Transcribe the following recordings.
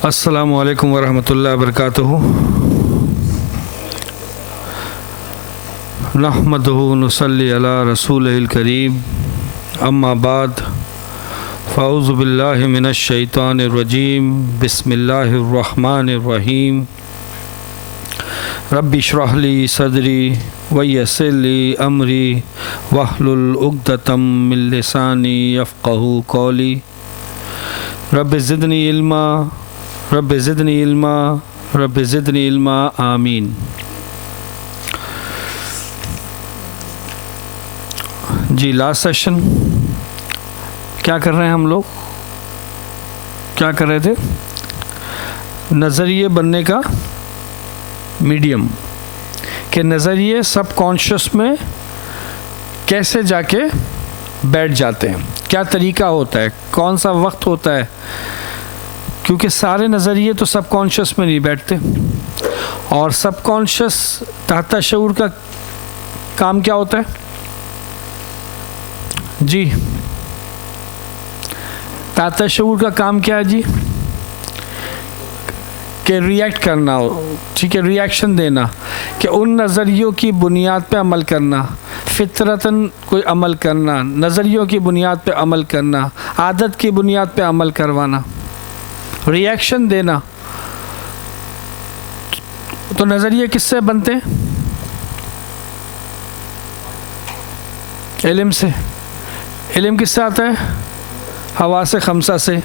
अस्सलामु अलैकुम वरहमतुल्लाहि वबरकातुहू। नहमदुहू नुसल्ली अला रसूलिल करीम, अम्मा बाद, फ़अऊज़ु बिल्लाहि मिनश शैतानिर रजीम, बिस्मिल्लाहिर रहमानिर रहीम। रब्बि इश्रह ली सदरी व यस्सिर ली अमरी वहलुल उक़दतम मिन लिसानी यफ़क़हू क़ौली। रब्बि ज़िदनी इल्मा, रब्बि ज़िदनी इल्मा, रब्बि ज़िदनी इल्मा, आमीन। जी, लास्ट सेशन क्या कर रहे हैं हम लोग? क्या कर रहे थे? नज़रिए बनने का मीडियम, कि नज़रिए सबकॉन्शियस में कैसे जाके बैठ जाते हैं, क्या तरीका होता है, कौन सा वक्त होता है, क्योंकि सारे नज़रिए तो सबकॉन्शियस में नहीं बैठते। और सबकॉन्शियस तहता शऊर का काम क्या होता है? जी, तहता शऊर का काम क्या है जी? कि रिएक्ट करना हो, ठीक है, रिएक्शन देना, कि उन नज़रियों की बुनियाद पे अमल करना, फितरतन कोई अमल करना, नज़रियों की बुनियाद पे अमल करना, आदत की बुनियाद पे अमल करवाना, रिएक्शन देना। तो नज़रिए किससे बनते हैं? इल्म से। इल्म किससे आता है? हवा से, खमसा से।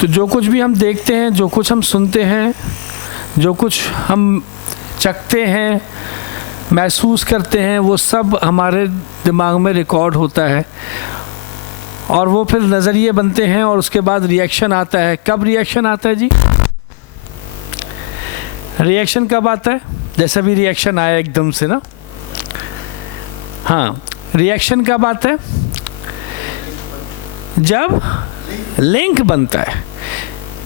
तो जो कुछ भी हम देखते हैं, जो कुछ हम सुनते हैं, जो कुछ हम चखते हैं, महसूस करते हैं, वो सब हमारे दिमाग में रिकॉर्ड होता है और वो फिर नज़रिए बनते हैं और उसके बाद रिएक्शन आता है। कब रिएक्शन आता है जी? रिएक्शन कब आता है? जैसा भी रिएक्शन आया एकदम से ना, हाँ, रिएक्शन कब आता है? जब लिंक बनता है।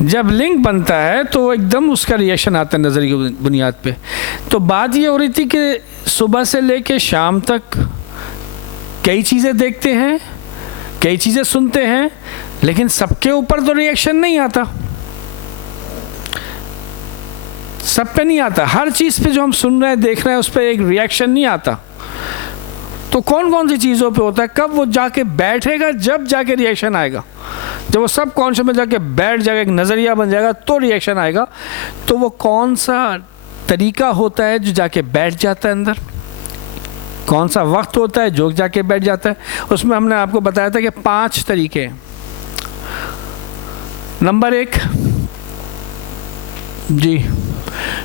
जब लिंक बनता है तो एकदम उसका रिएक्शन आता है नज़रिए की बुनियाद पे। तो बात ये हो रही थी कि सुबह से लेके शाम तक कई चीज़ें देखते हैं, कई चीज़ें सुनते हैं, लेकिन सबके ऊपर तो रिएक्शन नहीं आता, सब पे नहीं आता। हर चीज़ पे जो हम सुन रहे हैं, देख रहे हैं, उस पर एक रिएक्शन नहीं आता। तो कौन कौन सी चीज़ों पे होता है? कब वो जाके बैठेगा, जब जाके रिएक्शन आएगा। जब वो सब कॉन्शियस में जाके बैठ जाएगा, एक नज़रिया बन जाएगा, तो रिएक्शन आएगा। तो वो कौन सा तरीका होता है जो जाके बैठ जाता है अंदर? कौन सा वक्त होता है जो जाके बैठ जाता है? उसमें हमने आपको बताया था कि 5 तरीके हैं। नंबर 1, जी,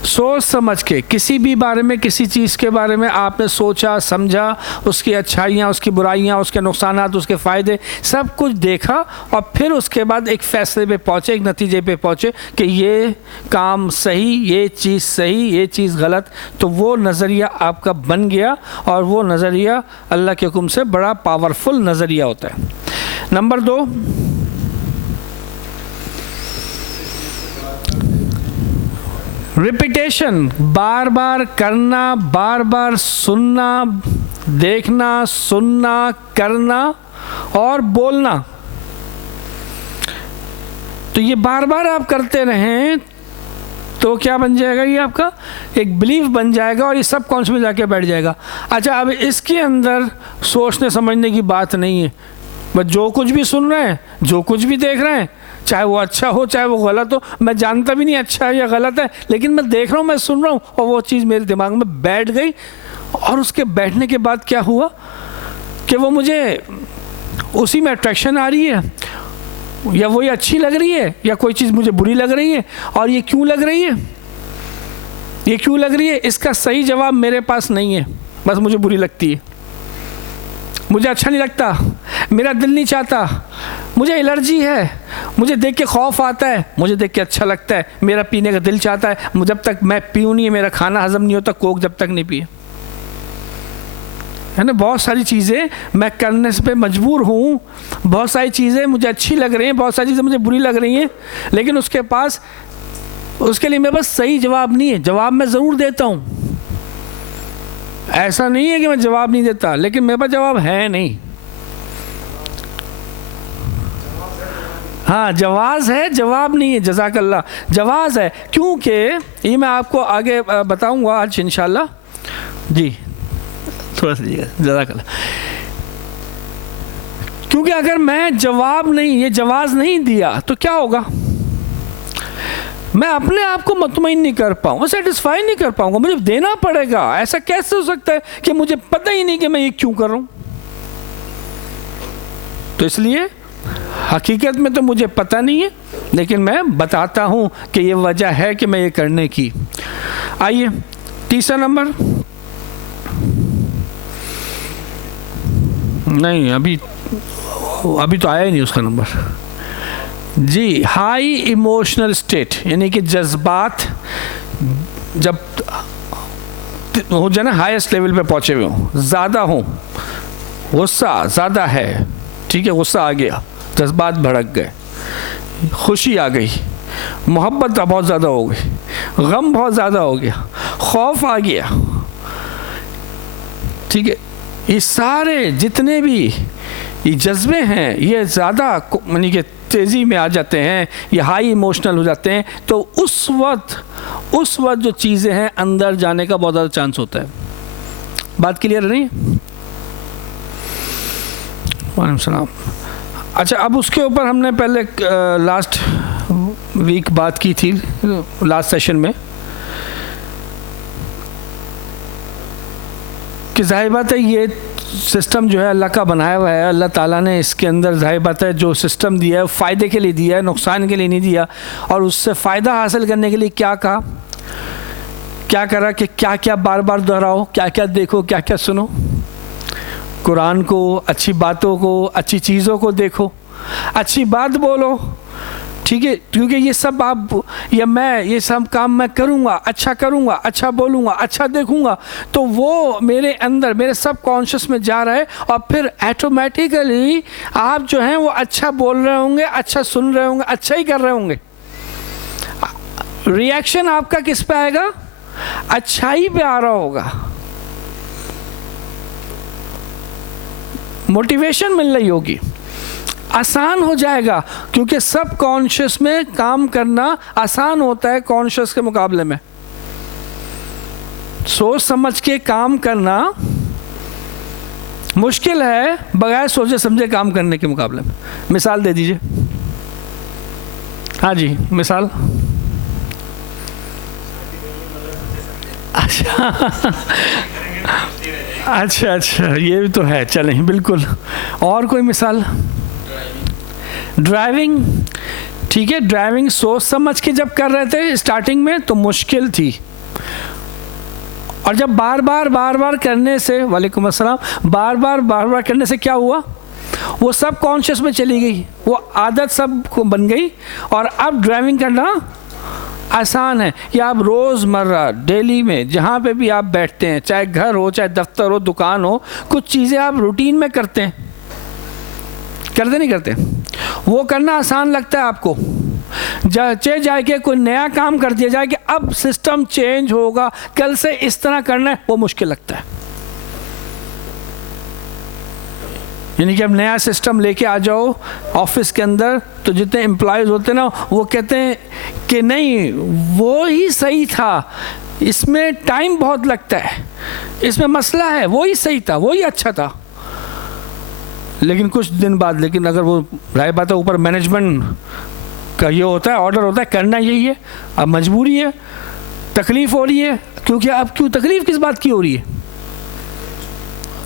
सोच समझ के किसी भी बारे में, किसी चीज़ के बारे में आपने सोचा, समझा, उसकी अच्छाइयाँ, उसकी बुराइयाँ, उसके नुकसानात, उसके फ़ायदे, सब कुछ देखा और फिर उसके बाद एक फ़ैसले पे पहुँचे, एक नतीजे पे पहुँचे कि ये काम सही, ये चीज़ सही, ये चीज़ गलत। तो वो नज़रिया आपका बन गया और वो नज़रिया अल्लाह के हुक्म से बड़ा पावरफुल नज़रिया होता है। नंबर 2, रिपीटेशन, बार बार करना, बार बार सुनना, देखना, सुनना, करना और बोलना। तो ये बार बार आप करते रहें तो क्या बन जाएगा? ये आपका एक बिलीफ बन जाएगा और ये सब कॉन्शियस में जाके बैठ जाएगा। अच्छा, अब इसके अंदर सोचने समझने की बात नहीं है, बस जो कुछ भी सुन रहे हैं, जो कुछ भी देख रहे हैं, चाहे वो अच्छा हो चाहे वो गलत हो, मैं जानता भी नहीं अच्छा है या गलत है, लेकिन मैं देख रहा हूँ, मैं सुन रहा हूँ और वो चीज़ मेरे दिमाग में बैठ गई। और उसके बैठने के बाद क्या हुआ कि वो मुझे उसी में अट्रैक्शन आ रही है, या वही अच्छी लग रही है, या कोई चीज़ मुझे बुरी लग रही है। और ये क्यों लग रही है, ये क्यों लग रही है, इसका सही जवाब मेरे पास नहीं है। बस मुझे बुरी लगती है, मुझे अच्छा नहीं लगता, मेरा दिल नहीं चाहता, मुझे एलर्जी है, मुझे देख के खौफ आता है, मुझे देख के अच्छा लगता है, मेरा पीने का दिल चाहता है, जब तक मैं पीऊँ नहीं, मेरा खाना हजम नहीं होता, कोक जब तक नहीं पिए, है ना। बहुत सारी चीज़ें मैं करने पे मजबूर हूँ, बहुत सारी चीज़ें मुझे अच्छी लग रही हैं, बहुत सारी चीज़ें मुझे बुरी लग रही हैं, लेकिन उसके पास, उसके लिए मेरे पास सही जवाब नहीं है। जवाब मैं ज़रूर देता हूँ, ऐसा नहीं है कि मैं जवाब नहीं देता, लेकिन मेरे पास जवाब है नहीं। हाँ जवाज़ है, जवाब नहीं है, जज़ाकल्लाह, जवाज़ है। क्योंकि ये मैं आपको आगे बताऊंगा आज इंशाल्लाह जी, थोड़ा सा जज़ाकल्लाह। क्योंकि अगर मैं जवाब नहीं, ये जवाज़ नहीं दिया तो क्या होगा, मैं अपने आप को मुतमईन नहीं कर पाऊंगा, सेटिस्फाई नहीं कर पाऊंगा, मुझे देना पड़ेगा। ऐसा कैसे हो सकता है कि मुझे पता ही नहीं कि मैं ये क्यों कर रहा हूं। तो इसलिए हकीकत में तो मुझे पता नहीं है, लेकिन मैं बताता हूं कि ये वजह है कि मैं ये करने की। आइए तीसरा नंबर, नहीं अभी तो आया ही नहीं उसका नंबर जी। हाई इमोशनल स्टेट, यानी कि जज्बात जब हो जाए ना हाईएस्ट लेवल पे पहुंचे हुए हों, ज़्यादा हों, गुस्सा ज़्यादा है, ठीक है, गुस्सा आ गया, जज्बात भड़क गए, खुशी आ गई, मोहब्बत बहुत ज़्यादा हो गई, गम बहुत ज़्यादा हो गया, खौफ आ गया, ठीक है, ये सारे जितने भी ये जज्बे हैं ये ज़्यादा यानी कि तेज़ी में आ जाते हैं, ये हाई इमोशनल हो जाते हैं। तो उस वक्त जो चीज़ें हैं अंदर जाने का बहुत ज़्यादा चांस होता है। बात क्लियर नहीं? वालेकुम सलाम। अच्छा, अब उसके ऊपर हमने पहले लास्ट वीक बात की थी, लास्ट सेशन में, कि ज़ाहिर बात है ये सिस्टम जो है अल्लाह का बनाया हुआ है। अल्लाह ताला ने इसके अंदर ज़ाहिर बात है जो सिस्टम दिया है फ़ायदे के लिए दिया है, नुकसान के लिए नहीं दिया। और उससे फ़ायदा हासिल करने के लिए क्या कहा, क्या करा कि क्या क्या बार बार दोहराओ, क्या क्या देखो, क्या क्या सुनो, कुरान को, अच्छी बातों को, अच्छी चीज़ों को देखो, अच्छी बात बोलो, ठीक है, क्योंकि ये सब आप या मैं ये सब काम मैं करूँगा, अच्छा करूँगा, अच्छा बोलूँगा, अच्छा देखूँगा, तो वो मेरे अंदर, मेरे सब कॉन्शियस में जा रहा है। और फिर ऑटोमेटिकली आप जो हैं वो अच्छा बोल रहे होंगे, अच्छा सुन रहे होंगे, अच्छा ही कर रहे होंगे। रिएक्शन आपका किस पे आएगा? अच्छाई पे आ रहा होगा, मोटिवेशन मिल रही होगी, आसान हो जाएगा। क्योंकि सब कॉन्शियस में काम करना आसान होता है कॉन्शियस के मुकाबले में। सोच समझ के काम करना मुश्किल है बगैर सोचे समझे काम करने के मुकाबले में। मिसाल दे दीजिए। हाँ जी, मिसाल। अच्छा, ये भी तो है, चलें बिल्कुल। और कोई मिसाल? ड्राइविंग, ठीक है, ड्राइविंग सोच समझ के जब कर रहे थे स्टार्टिंग में तो मुश्किल थी, और जब बार बार करने से, वालेकुम अस्सलाम, बार बार करने से क्या हुआ, वो सब कॉन्शियस में चली गई, वो आदत सब को बन गई। और अब ड्राइविंग करना आसान है। या आप रोज़मर्रा डेली में जहाँ पे भी आप बैठते हैं, चाहे घर हो, चाहे दफ्तर हो, दुकान हो, कुछ चीज़ें आप रूटीन में करते हैं, करते नहीं करते? वो करना आसान लगता है आपको। चाहे जाए के कोई नया काम कर दिया जाए कि अब सिस्टम चेंज होगा, कल से इस तरह करना है, वो मुश्किल लगता है। यानी कि अब नया सिस्टम लेके आ जाओ ऑफिस के अंदर, तो जितने एम्प्लॉयज़ होते हैं ना, वो कहते हैं कि नहीं वो ही सही था, इसमें टाइम बहुत लगता है, इसमें मसला है, वो ही सही था, वो ही अच्छा था। लेकिन कुछ दिन बाद, लेकिन अगर वो राय बात है, ऊपर मैनेजमेंट का ये होता है, ऑर्डर होता है, करना यही है, अब मजबूरी है, तकलीफ़ हो रही है। क्योंकि अब क्यों तकलीफ़ किस बात की हो रही है?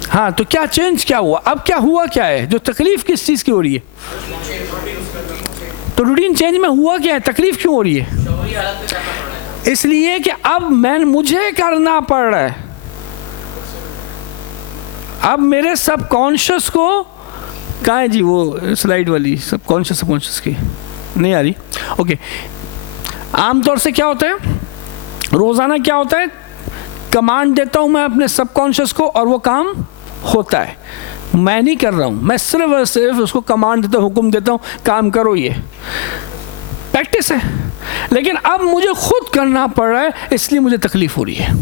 हाँ, तो क्या चेंज क्या हुआ? अब क्या हुआ, क्या है जो तकलीफ़ किस चीज़ की हो रही है? तो रूटीन चेंज में हुआ क्या है, तकलीफ़ क्यों हो रही है? इसलिए कि अब मुझे करना पड़ रहा है। अब मेरे सब कॉन्शियस को, कहाँ है जी वो स्लाइड वाली, सब कॉन्शियस की नहीं आ रही, ओके। आमतौर से क्या होता है, रोज़ाना क्या होता है, कमांड देता हूँ मैं अपने सबकॉन्शियस को और वो काम होता है। मैं नहीं कर रहा हूँ, मैं सिर्फ और सिर्फ उसको कमांड देता हूँ, हुक्म देता हूँ, काम करो, ये प्रैक्टिस है। लेकिन अब मुझे खुद करना पड़ रहा है, इसलिए मुझे तकलीफ़ हो रही है।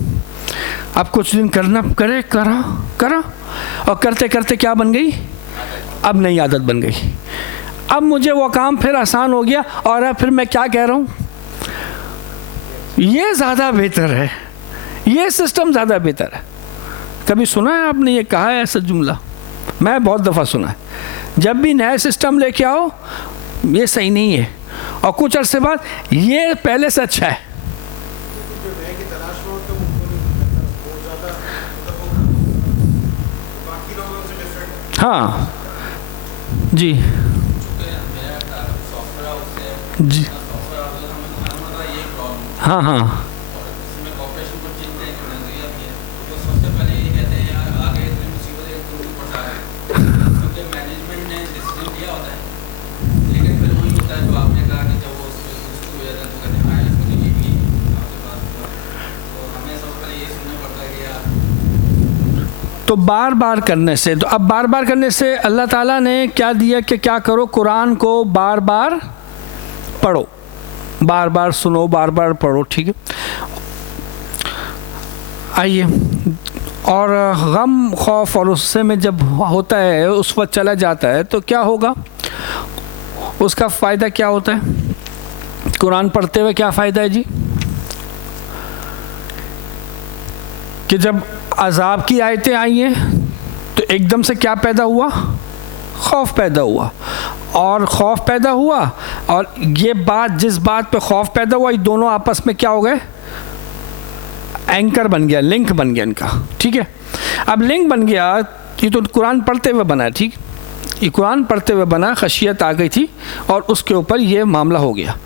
अब कुछ दिन करना करा और करते करते क्या बन गई, अब नई आदत बन गई। अब मुझे वो काम फिर आसान हो गया, और अब फिर मैं क्या कह रहा हूँ, ये ज़्यादा बेहतर है, ये सिस्टम ज़्यादा बेहतर है। कभी सुना है आपने ये कहा है ऐसा जुमला? मैं बहुत दफ़ा सुना है, जब भी नया सिस्टम लेके आओ ये सही नहीं है, और कुछ अरसे बाद ये पहले से अच्छा है। हाँ जी जी, हाँ हाँ तो बार बार करने से, तो अब बार बार करने से अल्लाह ताला ने क्या दिया कि क्या करो, कुरान को बार बार पढ़ो, बार बार सुनो, बार बार पढ़ो, ठीक है। आइए, और गम खौफ और उससे में जब होता है उस वक्त चला जाता है तो क्या होगा, उसका फ़ायदा क्या होता है? कुरान पढ़ते हुए क्या फ़ायदा है जी? कि जब अजाब की आयतें आई हैं तो एकदम से क्या पैदा हुआ, खौफ पैदा हुआ, और खौफ पैदा हुआ, और ये बात, जिस बात पे खौफ पैदा हुआ, ये दोनों आपस में क्या हो गए, एंकर बन गया, लिंक बन गया इनका, ठीक है। अब लिंक बन गया, ये तो कुरान पढ़ते हुए बना है, ठीक, ये कुरान पढ़ते हुए बना, खशियत आ गई थी और उसके ऊपर ये मामला हो गया।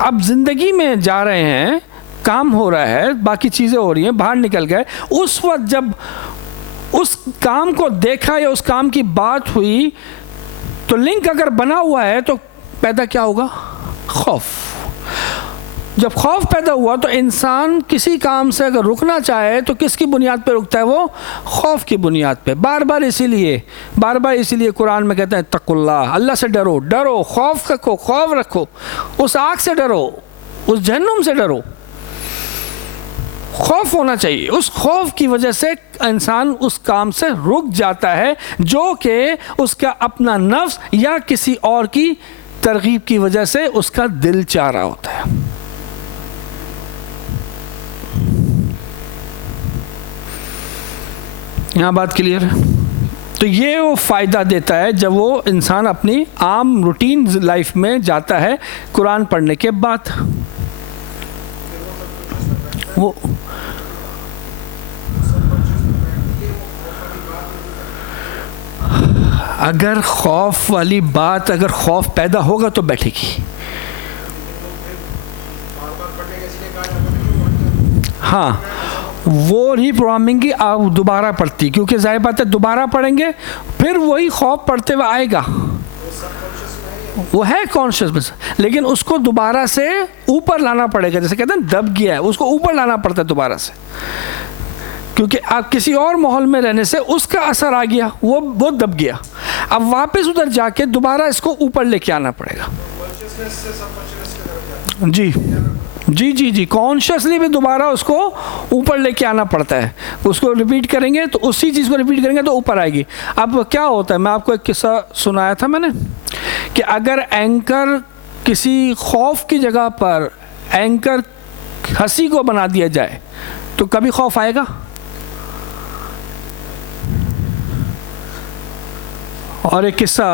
अब ज़िंदगी में जा रहे हैं, काम हो रहा है, बाकी चीज़ें हो रही हैं, बाहर निकल गए, उस वक्त जब उस काम को देखा या उस काम की बात हुई तो लिंक अगर बना हुआ है तो पैदा क्या होगा, खौफ। जब खौफ पैदा हुआ तो इंसान किसी काम से अगर रुकना चाहे तो किसकी बुनियाद पे रुकता है, वो खौफ की बुनियाद पे। बार बार इसीलिए कुरान में कहते हैं तक़ुल्लाह, अल्लाह से डरो, डरो, खौफ रखो, खौफ रखो, उस आग से डरो, उस जहन्नुम से डरो, खौफ होना चाहिए। उस खौफ की वजह से इंसान उस काम से रुक जाता है जो कि उसका अपना नफ्स या किसी और की तरगीब की वजह से उसका दिल चाह रहा होता है। यहाँ बात क्लियर है? तो ये वो फ़ायदा देता है जब वो इंसान अपनी आम रूटीन लाइफ में जाता है कुरान पढ़ने के बाद। वो अगर खौफ वाली बात, अगर खौफ पैदा होगा तो बैठेगी। हाँ, वो रीप्रोग्रामिंग की आप दोबारा पढ़ती, क्योंकि जाहिर बात है दोबारा पढ़ेंगे फिर वही खौफ पढ़ते हुए आएगा, वो है कॉन्शियस, लेकिन उसको दोबारा से ऊपर लाना पड़ेगा। जैसे कहते हैं दब गया है, उसको ऊपर लाना पड़ता है दोबारा से, क्योंकि आप किसी और माहौल में रहने से उसका असर आ गया, वो दब गया, अब वापस उधर जाके दोबारा इसको ऊपर लेके आना पड़ेगा। जी जी जी जी, कॉन्शियसली भी दोबारा उसको ऊपर लेके आना पड़ता है। उसको रिपीट करेंगे तो उसी चीज़ को रिपीट करेंगे तो ऊपर आएगी। अब क्या होता है, मैं आपको एक किस्सा सुनाया था मैंने कि अगर एंकर किसी खौफ की जगह पर एंकर हंसी को बना दिया जाए तो कभी खौफ आएगा? और एक किस्सा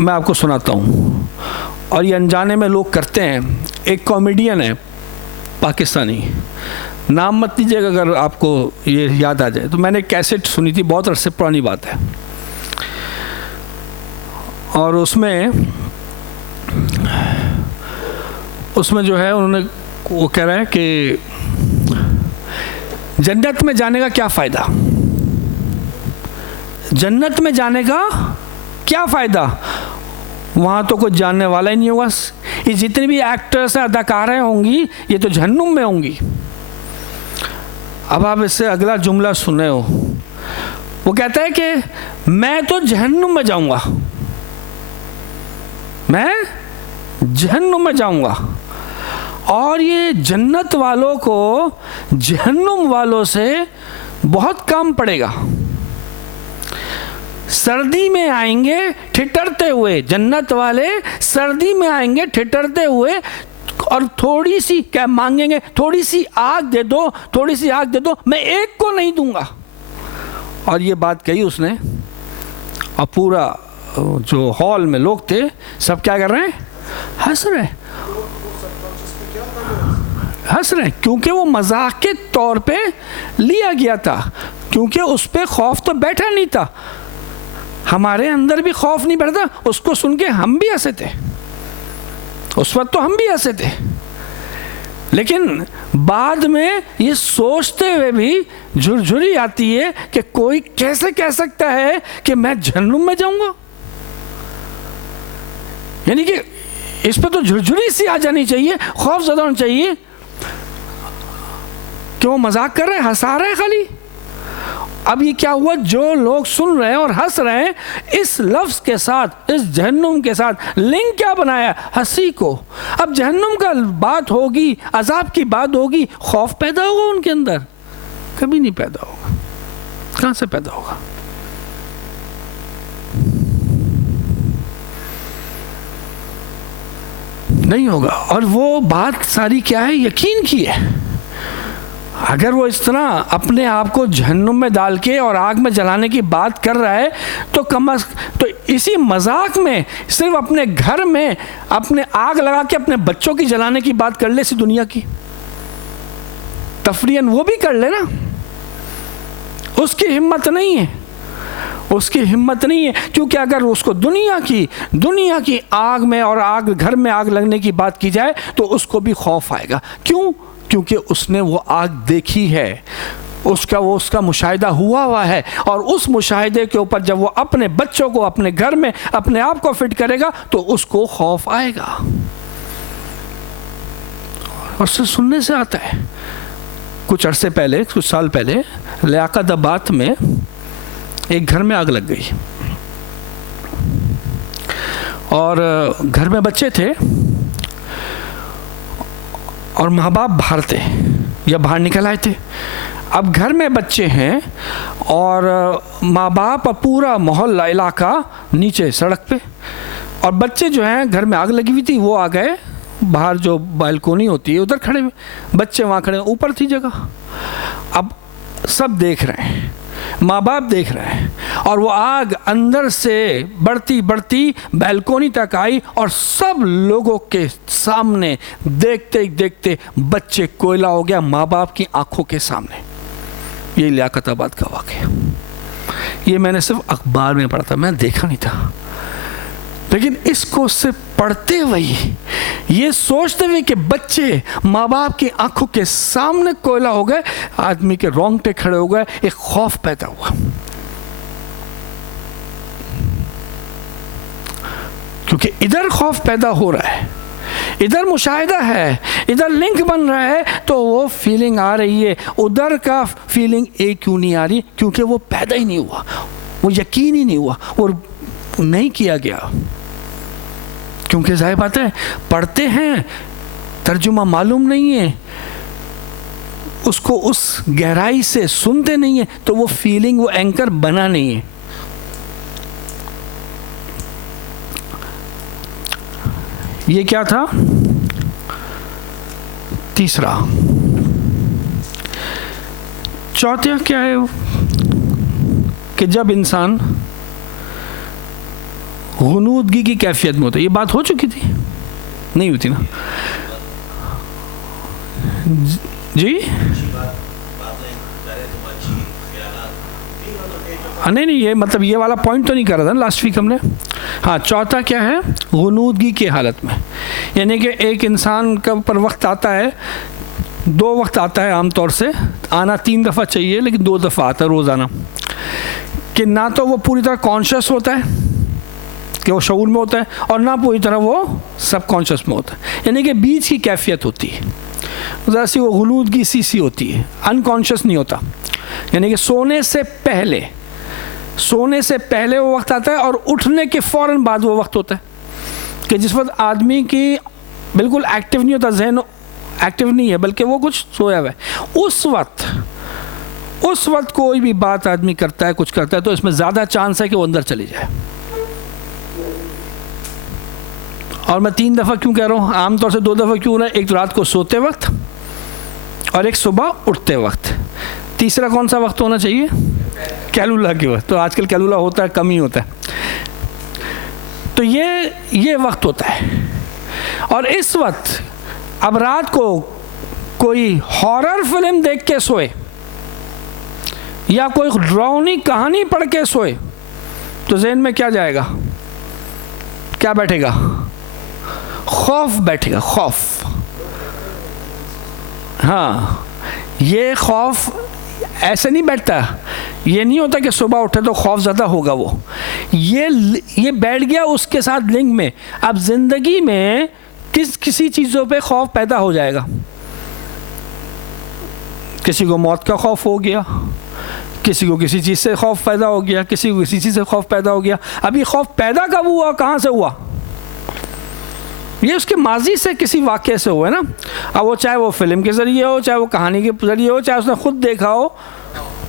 मैं आपको सुनाता हूँ, और ये अनजाने में लोग करते हैं। एक कॉमेडियन है पाकिस्तानी, नाम मत लीजिएगा अगर आपको ये याद आ जाए, तो मैंने कैसेट सुनी थी, बहुत अरसे पुरानी बात है, और उसमें जो है उन्होंने वो कह रहा है कि जन्नत में जाने का क्या फ़ायदा, जन्नत में जाने का क्या फ़ायदा, वहाँ तो कुछ जानने वाला ही नहीं होगा, ये जितनी भी एक्टर्स हैं, अदाकारें होंगी, ये तो जहन्नुम में होंगी। अब आप इससे अगला जुमला सुने हो, वो कहता है कि मैं तो जहन्नुम में जाऊँगा, मैं जहन्नुम में जाऊँगा, और ये जन्नत वालों को जहन्नुम वालों से बहुत कम पड़ेगा। सर्दी में आएंगे ठिठुरते हुए, जन्नत वाले सर्दी में आएंगे ठिठुरते हुए, और थोड़ी सी क्या मांगेंगे, थोड़ी सी आग दे दो, थोड़ी सी आग दे दो, मैं एक को नहीं दूंगा। और ये बात कही उसने, और पूरा जो हॉल में लोग थे सब क्या कर रहे हैं, हंस रहे हैं, हंस रहे हैं, क्योंकि वो मजाक के तौर पे लिया गया था, क्योंकि उस पे खौफ तो बैठा नहीं था। हमारे अंदर भी खौफ नहीं बैठा, उसको सुन के हम भी हंसे थे, उस वक्त तो हम भी हंसे थे, लेकिन बाद में ये सोचते हुए भी झुरझुरी आती है कि कोई कैसे कह सकता है कि मैं जहन्नुम में जाऊंगा। यानी कि इस पर तो झुरझुरी सी आ जानी चाहिए, खौफ ज़्यादा होना चाहिए कि वो मजाक कर रहे हैं, हंसा रहे हैं खाली। अब ये क्या हुआ, जो लोग सुन रहे हैं और हंस रहे हैं, इस लफ्ज़ के साथ, इस जहन्नुम के साथ लिंक क्या बनाया, हंसी को। अब जहन्नुम का बात होगी, अजाब की बात होगी, खौफ पैदा होगा उनके अंदर? कभी नहीं पैदा होगा। कहाँ से पैदा होगा? नहीं होगा। और वो बात सारी क्या है, यकीन की है। अगर वो इस तरह अपने आप को जहन्नुम में डाल के और आग में जलाने की बात कर रहा है, तो इसी मजाक में सिर्फ अपने घर में अपने आग लगा के अपने बच्चों की जलाने की बात कर ले, इसी दुनिया की तफरीयन वो भी कर ले ना। उसकी हिम्मत नहीं है, उसकी हिम्मत नहीं है, क्योंकि अगर उसको दुनिया की आग में और आग घर में आग लगने की बात की जाए तो उसको भी खौफ आएगा। क्यों? क्योंकि उसने वो आग देखी है, उसका मुशाहिदा हुआ है, और उस मुशाहिदे के ऊपर जब वो अपने बच्चों को अपने घर में अपने आप को फिट करेगा तो उसको खौफ आएगा। और सुनने से आता है। कुछ अरसे पहले, कुछ साल पहले लियाकताबाद में एक घर में आग लग गई, और घर में बच्चे थे और माँ बाप बाहर थे या बाहर निकल आए थे। अब घर में बच्चे हैं और माँ बाप और पूरा मोहल्ला इलाका नीचे सड़क पे, और बच्चे जो हैं, घर में आग लगी हुई थी, वो आ गए बाहर, जो बालकोनी होती है उधर खड़े हुए, बच्चे वहाँ खड़े, ऊपर थी जगह। अब सब देख रहे हैं, माँ बाप देख रहे हैं, और वो आग अंदर से बढ़ती बढ़ती बालकोनी तक आई, और सब लोगों के सामने देखते देखते बच्चे कोयला हो गया माँ बाप की आंखों के सामने। ये लियाकताबाद का वाक़या, ये मैंने सिर्फ अखबार में पढ़ा था, मैं देखा नहीं था। लेकिन इसको सिर्फ पढ़ते हुए, ये सोचते हुए कि बच्चे माँ बाप की आंखों के सामने कोयला हो गए, आदमी के रोंगटे खड़े हो गए, एक खौफ पैदा हुआ। क्योंकि इधर खौफ पैदा हो रहा है, इधर मुशाहिदा है, इधर लिंक बन रहा है, तो वो फीलिंग आ रही है। उधर का फीलिंग एक क्यों नहीं आ रही? क्योंकि वो पैदा ही नहीं हुआ, वो यकीन ही नहीं हुआ और नहीं किया गया। क्योंकि जाहिर बात है, पढ़ते हैं, तर्जुमा मालूम नहीं है, उसको उस गहराई से सुनते नहीं है, तो वो फीलिंग, वो एंकर बना नहीं है। ये क्या था? तीसरा। चौथा क्या है? कि जब इंसान गुनूदगी की कैफियत में होता है। ये बात हो चुकी थी, नहीं होती ना जी? नहीं, ये मतलब ये वाला पॉइंट तो नहीं कर रहा था लास्ट वीक हमने। हाँ, चौथा क्या है? गुनूदगी की हालत में, यानी कि एक इंसान का पर वक्त आता है, दो वक्त आता है आमतौर से, आना 3 दफ़ा चाहिए लेकिन 2 दफ़ा आता है रोज़ाना, कि ना तो वो पूरी तरह कॉन्शियस होता है कि वो शऊर में होता है, और ना पूरी तरह वो सब कॉन्शियस में होता है, यानी कि बीच की कैफियत होती है, ज़रा सी वो गुनूदगी सी होती है, अनकॉन्शियस नहीं होता। यानी कि सोने से पहले वो वक्त आता है, और उठने के फ़ौरन बाद वो वक्त होता है कि जिस वक्त आदमी की बिल्कुल एक्टिव नहीं होता, जहन एक्टिव नहीं है, बल्कि वो कुछ सोया हुआ है। उस वक्त कोई भी बात आदमी करता है, कुछ करता है, तो इसमें ज़्यादा चांस है कि वो अंदर चली जाए। और मैं 3 दफ़ा क्यों कह रहा हूँ, आमतौर से 2 दफ़ा क्यों हो रहा है? एक तो रात को सोते वक्त और एक सुबह उठते वक्त। तीसरा कौन सा वक्त होना चाहिए? कैलुला के वक्त। तो आजकल कैलुला होता है, कम ही होता है। तो ये वक्त होता है। और इस वक्त अब रात को कोई हॉरर फिल्म देख के सोए या कोई डरावनी कहानी पढ़ के सोए तो ज़हन में क्या जाएगा, क्या बैठेगा? खौफ बैठेगा, खौफ। हाँ, ये खौफ ऐसे नहीं बैठता। ये नहीं होता कि सुबह उठे तो खौफ ज़्यादा होगा, वो ये बैठ गया उसके साथ लिंक में। अब ज़िंदगी में किसी चीज़ों पे खौफ पैदा हो जाएगा। किसी को मौत का खौफ हो गया, किसी को किसी चीज़ से खौफ पैदा हो गया, किसी को किसी चीज़ से खौफ पैदा हो गया। अब ये खौफ पैदा कब हुआ, कहाँ से हुआ? ये उसके माजी से किसी वाक़े से हुआ है ना। अब वो चाहे वो फिल्म के ज़रिए हो, चाहे वो कहानी के ज़रिए हो, चाहे उसने खुद देखा हो,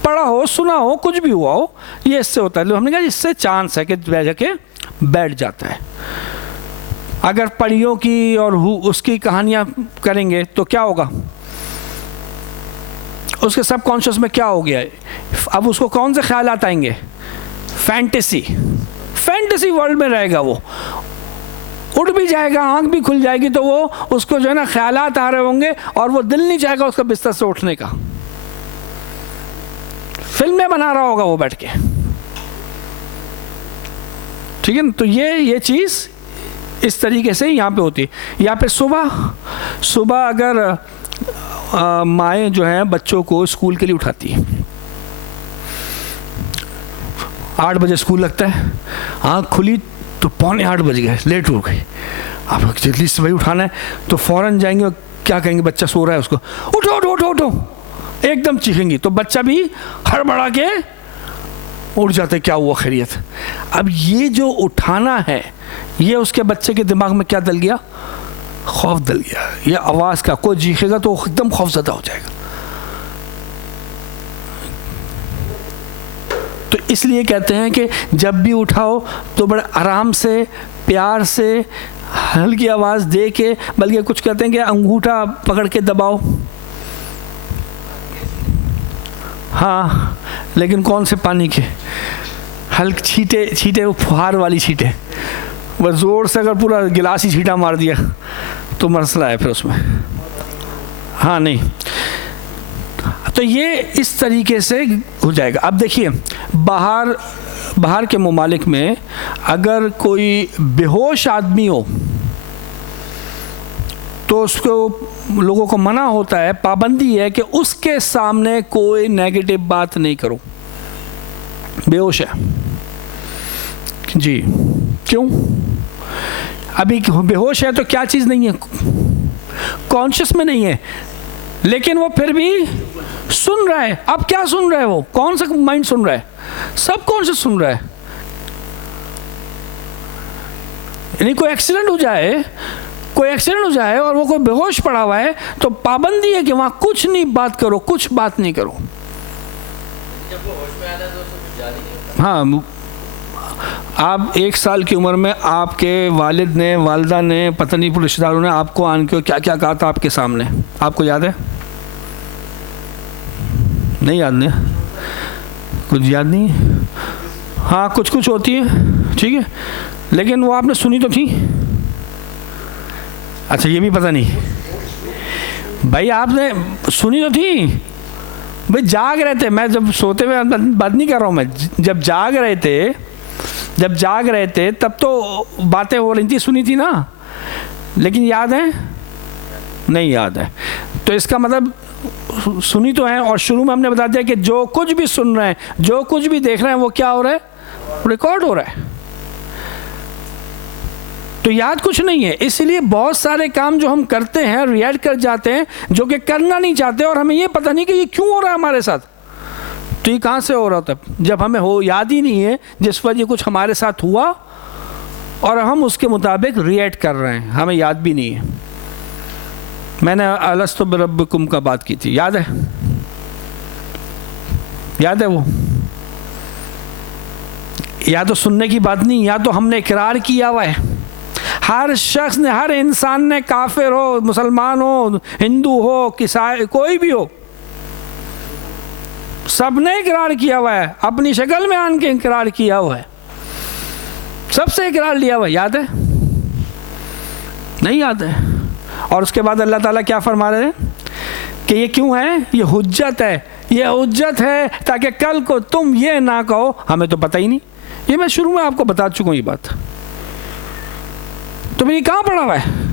पढ़ा हो, सुना हो, कुछ भी हुआ हो, ये इससे होता है। तो हमने कहा इससे चांस है कि जाके बैठ जाता है। अगर परियों की और उसकी कहानियाँ करेंगे तो क्या होगा? उसके सबकॉन्शियस में क्या हो गया है? अब उसको कौन से ख्यालात आएंगे? फैंटेसी वर्ल्ड में रहेगा वो। उठ भी जाएगा, आंख भी खुल जाएगी तो वो उसको जो है ना ख्यालात आ रहे होंगे और वो दिल नहीं चाहेगा उसका बिस्तर से उठने का। फिल्में बना रहा होगा वो बैठ के, ठीक है ना। तो ये चीज़ इस तरीके से यहाँ पे होती है। यहाँ पे सुबह अगर माएँ जो हैं बच्चों को स्कूल के लिए उठाती हैं, 8 बजे स्कूल लगता है, आँख खुली तो 7:45 बज गए, लेट हो गई। आप जल्दी से भाई उठाना है तो फ़ौरन जाएंगे और क्या कहेंगे? बच्चा सो रहा है, उसको उठो उठो उठो उठो, एकदम चीखेंगी तो बच्चा भी हड़बड़ा के उठ जाते, क्या हुआ, खैरियत। अब ये जो उठाना है, ये उसके बच्चे के दिमाग में क्या दल गया? खौफ दल गया। ये आवाज़ का, कोई चीखेगा तो एकदम खौफज़दा हो जाएगा। तो इसलिए कहते हैं कि जब भी उठाओ तो बड़े आराम से, प्यार से, हल्की आवाज़ दे के, बल्कि कुछ कहते हैं कि अंगूठा पकड़ के दबाओ। हाँ, लेकिन कौन से पानी के? हल्के छींटे वो फुहार वाली छींटे। बस ज़ोर से अगर पूरा गिलास ही छींटा मार दिया तो मसला है फिर उसमें। हाँ, नहीं। तो ये इस तरीके से हो जाएगा। अब देखिए, बाहर के ममालिक में अगर कोई बेहोश आदमी हो तो उसको लोगों को मना होता है, पाबंदी है कि उसके सामने कोई नेगेटिव बात नहीं करो। बेहोश है जी, क्यों? अभी बेहोश है तो क्या चीज़ नहीं है? कॉन्शियस में नहीं है, लेकिन वो फिर भी सुन रहा है। अब क्या सुन रहा है वो? कौन सा माइंड सुन रहा है? सब कॉन्शियस सुन रहा है। यानी कोई एक्सीडेंट हो जाए और वो कोई बेहोश पड़ा हुआ है तो पाबंदी है कि वहाँ कुछ नहीं बात करो, कुछ बात नहीं करो। जब वो होश में आता है तो उसको जारी नहीं होता। हाँ, आप 1 साल की उम्र में आपके वालिद ने, वालदा ने, पता नहीं पूरे रिश्तेदारों ने आपको आन के क्या क्या कहा था आपके सामने, आपको याद है? नहीं याद? नहीं, कुछ याद नहीं। हाँ, कुछ होती है, ठीक है, लेकिन वो आपने सुनी तो थी। अच्छा, ये भी पता नहीं भाई, आपने सुनी तो थी भाई। जाग रहे थे, मैं जब सोते हुए बात नहीं कर रहा हूँ, मैं जब जाग रहे थे तब तो बातें हो रही थी, सुनी थी ना। लेकिन याद है? नहीं याद है। तो इसका मतलब सुनी तो है, और शुरू में हमने बता दिया कि जो कुछ भी सुन रहे हैं, जो कुछ भी देख रहे हैं, वो क्या हो रहा है? रिकॉर्ड हो रहा है। तो याद कुछ नहीं है। इसलिए बहुत सारे काम जो हम करते हैं रिएक्ट कर जाते हैं, जो कि करना नहीं चाहते, और हमें ये पता नहीं कि ये क्यों हो रहा है हमारे साथ। तो ये कहाँ से हो रहा था? जब हमें याद ही नहीं है जिस पर ये कुछ हमारे साथ हुआ और हम उसके मुताबिक रिएक्ट कर रहे हैं, हमें याद भी नहीं है। मैंने अलस्तु बिरब्बिकुम का बात की थी, याद है? याद है वो? या तो सुनने की बात नहीं, या तो हमने इकरार किया हुआ है। हर शख्स ने, हर इंसान ने, काफिर हो, मुसलमान हो, हिंदू हो, ईसाई, कोई भी हो, सबने इकरार किया हुआ है, अपनी शक्ल में आन के इकरार किया हुआ है, सबसे इकरार लिया हुआ है। याद है? नहीं याद है? और उसके बाद अल्लाह ताला क्या फरमा रहे हैं कि ये क्यों है? ये हुज्जत है, ये हुज्जत है ताकि कल को तुम ये ना कहो हमें तो पता ही नहीं। ये मैं शुरू में आपको बता चुका हूँ ये बात। तो ये कहाँ पड़ा हुआ है?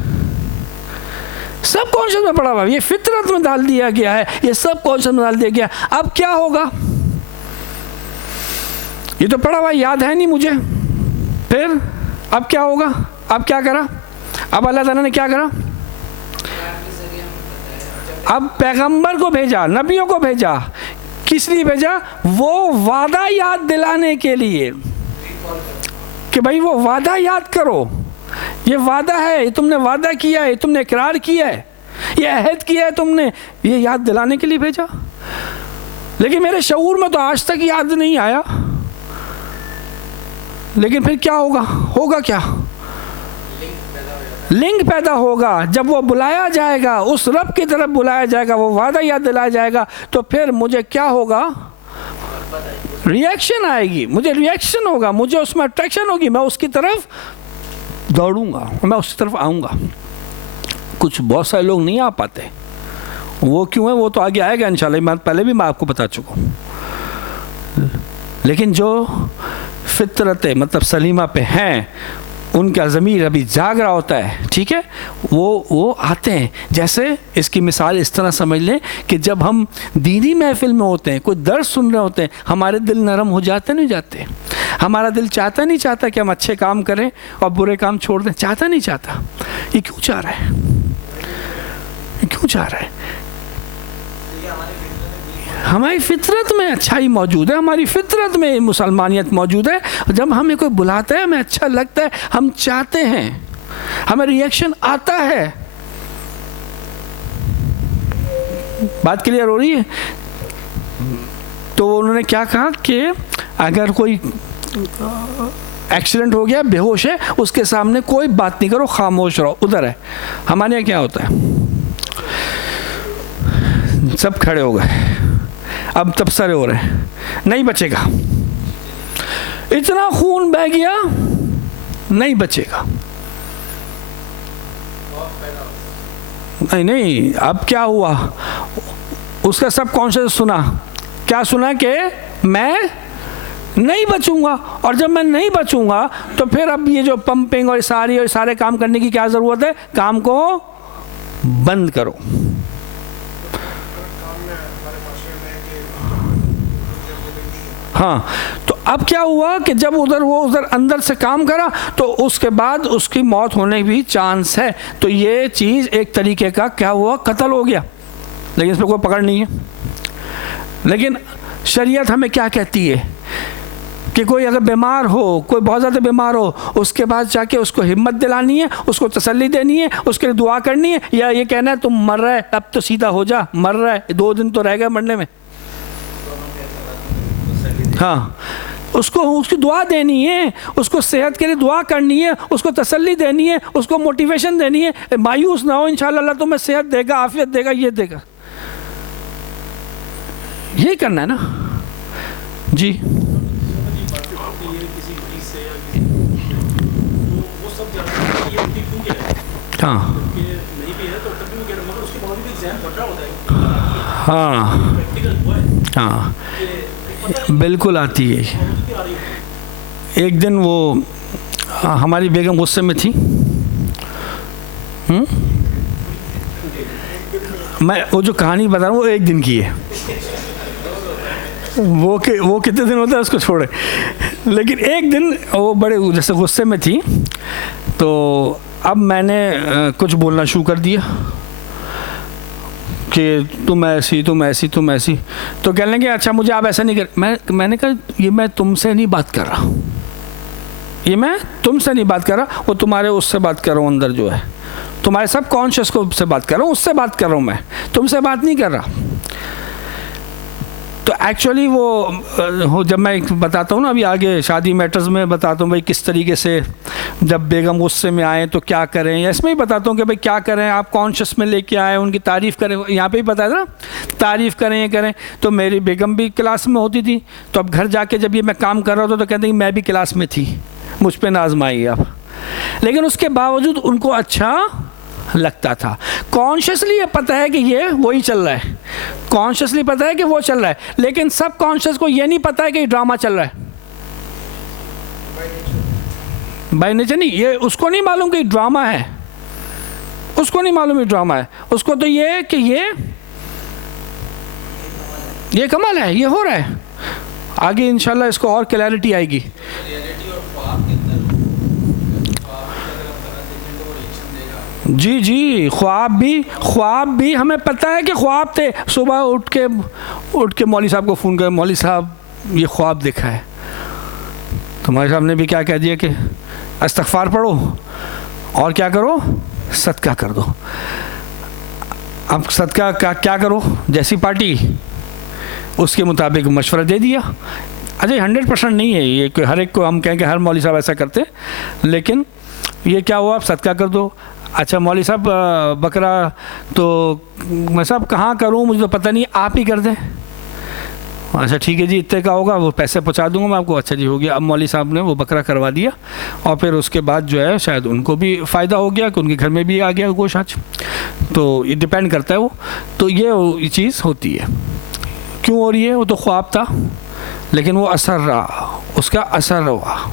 सब कॉन्शियस में पड़ा हुआ है, ये फितरत में डाल दिया गया है, ये सब कॉन्शियस में डाल दिया गया। अब क्या होगा? ये तो पड़ा हुआ याद है नहीं मुझे, फिर अब क्या होगा? अब क्या करा? अब अल्लाह ताला ने क्या करा? अब पैगंबर को भेजा, नबियों को भेजा। किस लिए भेजा? वो वादा याद दिलाने के लिए कि भाई वो वादा याद करो, ये वादा है, ये तुमने वादा किया है, तुमने इकरार किया है, ये अहद किया है तुमने, ये याद दिलाने के लिए भेजा। लेकिन मेरे शऊर में तो आज तक याद नहीं आया। लेकिन फिर क्या होगा? होगा क्या? लिंक पैदा होगा। जब वो बुलाया जाएगा, उस रब की तरफ बुलाया जाएगा, वो वादा याद दिलाया जाएगा, तो फिर मुझे क्या होगा? रिएक्शन आएगी, मुझे रिएक्शन होगा, मुझे उसमें अट्रैक्शन होगी, मैं उसकी तरफ दौड़ूंगा, मैं उसकी तरफ आऊँगा। कुछ बहुत सारे लोग नहीं आ पाते। वो क्यों है? वो तो आगे आएगा इंशाल्लाह, पहले भी मैं आपको बता चुका हूँ। लेकिन जो फितरत मतलब सलीमा पे हैं, उनका ज़मीर अभी जाग रहा होता है, ठीक है, वो आते हैं। जैसे इसकी मिसाल इस तरह समझ लें कि जब हम दीनी महफिल में होते हैं, कोई दर्स सुन रहे होते हैं, हमारे दिल नरम हो जाते नहीं जाते? हमारा दिल चाहता नहीं चाहता कि हम अच्छे काम करें और बुरे काम छोड़ दें? चाहता नहीं चाहता? ये क्यों चाह रहा है? ये क्यों चाह रहा है? हमारी फितरत में अच्छाई मौजूद है, हमारी फितरत में मुसलमानियत मौजूद है। जब हमें कोई बुलाता है, हमें अच्छा लगता है, हम चाहते हैं, हमें रिएक्शन आता है। बात क्लियर हो रही है? तो उन्होंने क्या कहा कि अगर कोई एक्सीडेंट हो गया, बेहोश है, उसके सामने कोई बात नहीं करो, खामोश रहो। उधर है, हमारे यहाँ क्या होता है? सब खड़े हो गए, अब तबसरे हो रहे हैं, नहीं बचेगा, इतना खून बह गया, नहीं बचेगा। नहीं, अब क्या हुआ? उसका सब कॉन्शियस सुना, क्या सुना? कि मैं नहीं बचूंगा, और जब मैं नहीं बचूंगा तो फिर अब ये जो पंपिंग और सारे काम करने की क्या ज़रूरत है? काम को बंद करो। हाँ, तो अब क्या हुआ कि जब वो उधर अंदर से काम करा, तो उसके बाद उसकी मौत होने की भी चांस है। तो ये चीज़ एक तरीके का क्या हुआ? कत्ल हो गया। लेकिन इस पर कोई पकड़ नहीं है। लेकिन शरीयत हमें क्या कहती है कि कोई अगर बीमार हो, कोई बहुत ज़्यादा बीमार हो, उसके बाद जाके उसको हिम्मत दिलानी है, उसको तसल्ली देनी है, उसके लिए दुआ करनी है, या ये कहना है तुम मर रहा है, अब तो सीधा हो जा, मर रहा है, 2 दिन तो रह गए मरने में। हाँ, उसकी दुआ देनी है, उसको सेहत के लिए दुआ करनी है, उसको तसल्ली देनी है, उसको मोटिवेशन देनी है। मायूस ना हो, इंशाल्लाह अल्लाह तुम्हें सेहत देगा, आफियत देगा, ये देगा। ये करना है ना जी। हाँ हाँ हाँ, बिल्कुल आती है। एक दिन वो हमारी बेगम गुस्से में थी। मैं वो जो कहानी बता रहा हूँ वो एक दिन की है, वो कितने दिन होता है उसको छोड़े। लेकिन एक दिन वो बड़े जैसे गुस्से में थी, तो अब मैंने कुछ बोलना शुरू कर दिया कि तुम ऐसी तुम ऐसी तुम ऐसी। तो कहने लगे अच्छा मुझे आप ऐसा नहीं कर। मैंने कहा ये मैं तुमसे नहीं बात कर रहा, ये मैं तुमसे नहीं बात कर रहा, वो तुम्हारे उससे बात कर रहा हूँ, अंदर जो है तुम्हारे सब कॉन्शियस को से बात कर रहा हूँ, उससे बात कर रहा हूँ, मैं तुमसे बात नहीं कर रहा। तो एक्चुअली वो जब मैं बताता हूँ ना, अभी आगे शादी मैटर्स में बताता हूँ भाई किस तरीके से जब बेगम गुस्से में आए तो क्या करें, या इसमें ही बताता हूँ कि भाई क्या करें, आप कॉन्शियस में लेके आए, उनकी तारीफ़ करें। यहाँ पे ही बताया था ना, तारीफ़ करें, ये करें। तो मेरी बेगम भी क्लास में होती थी, तो अब घर जाके जब ये मैं काम कर रहा था तो कहते हैं कि मैं भी क्लास में थी, मुझ पर ना आजमाइए आप। लेकिन उसके बावजूद उनको अच्छा लगता था। कॉन्शियसली ये पता है कि ये वही चल रहा है, कॉन्शियसली पता है कि वो चल रहा है, लेकिन सब कॉन्शियस को ये नहीं पता है कि ये ड्रामा चल रहा है। बाय नेचर नहीं, ये उसको नहीं मालूम कि ड्रामा है, उसको नहीं मालूम ये ड्रामा है। उसको तो ये है कि ये कमाल है, ये हो रहा है। आगे इंशाल्लाह इसको और क्लैरिटी आएगी। जी जी, ख्वाब भी हमें पता है कि ख्वाब थे। सुबह उठ के मौली साहब को फ़ोन कर, मौली साहब ये ख्वाब देखा है। तो मौली साहब ने भी क्या कह दिया कि इस्तग़फ़ार पढ़ो और क्या करो, सदका कर दो। अब सदका का क्या करो, जैसी पार्टी उसके मुताबिक मशवरा दे दिया। अच्छा 100% नहीं है ये कि हर एक को हम कहें कि हर मौली साहब ऐसा करते, लेकिन ये क्या हुआ, आप सदका कर दो। अच्छा मौली साहब बकरा तो मैं साहब कहाँ करूँ, मुझे तो पता नहीं, आप ही कर दें। अच्छा ठीक है जी, इतने का होगा, वो पैसे पहुँचा दूंगा मैं आपको। अच्छा जी हो गया। अब मौली साहब ने वो बकरा करवा दिया, और फिर उसके बाद जो है शायद उनको भी फ़ायदा हो गया कि उनके घर में भी आ गया गोश्त आज। तो ये डिपेंड करता है वो। तो ये चीज़ होती है। क्यों हो रही है, वो तो ख्वाब था, लेकिन वो असर रहा, उसका असर हुआ।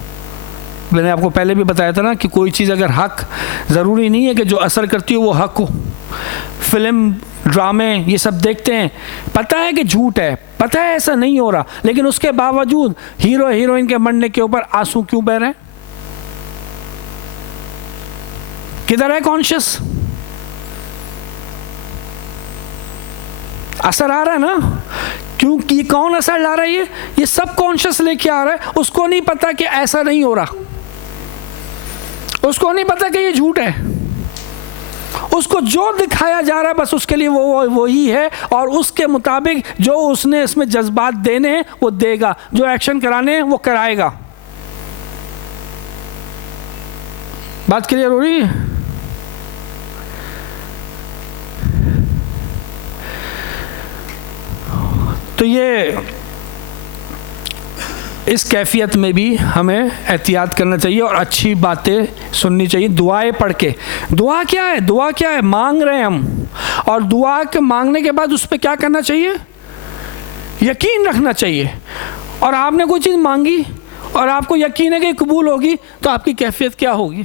मैंने आपको पहले भी बताया था ना कि कोई चीज़ अगर हक, ज़रूरी नहीं है कि जो असर करती हो वो हक हो। फिल्म, ड्रामे ये सब देखते हैं, पता है कि झूठ है, पता है ऐसा नहीं हो रहा, लेकिन उसके बावजूद हीरो हीरोइन के मरने के ऊपर आंसू क्यों बह रहे हैं? किधर है कॉन्शियस? असर आ रहा है ना, क्योंकि कौन असर ला रहा है? ये सब कॉन्शियस लेके आ रहा है। उसको नहीं पता कि ऐसा नहीं हो रहा, उसको नहीं पता कि ये झूठ है। उसको जो दिखाया जा रहा है बस उसके लिए वो ही है, और उसके मुताबिक जो उसने इसमें जज्बात देने हैं वो देगा, जो एक्शन कराने हैं वो कराएगा। बात क्लियर हो रही है? तो ये इस कैफियत में भी हमें एहतियात करना चाहिए और अच्छी बातें सुननी चाहिए। दुआएं पढ़ के, दुआ क्या है, दुआ क्या है, मांग रहे हैं हम, और दुआ के मांगने के बाद उस पर क्या करना चाहिए, यकीन रखना चाहिए। और आपने कोई चीज़ मांगी और आपको यकीन है कि कबूल होगी, तो आपकी कैफियत क्या होगी?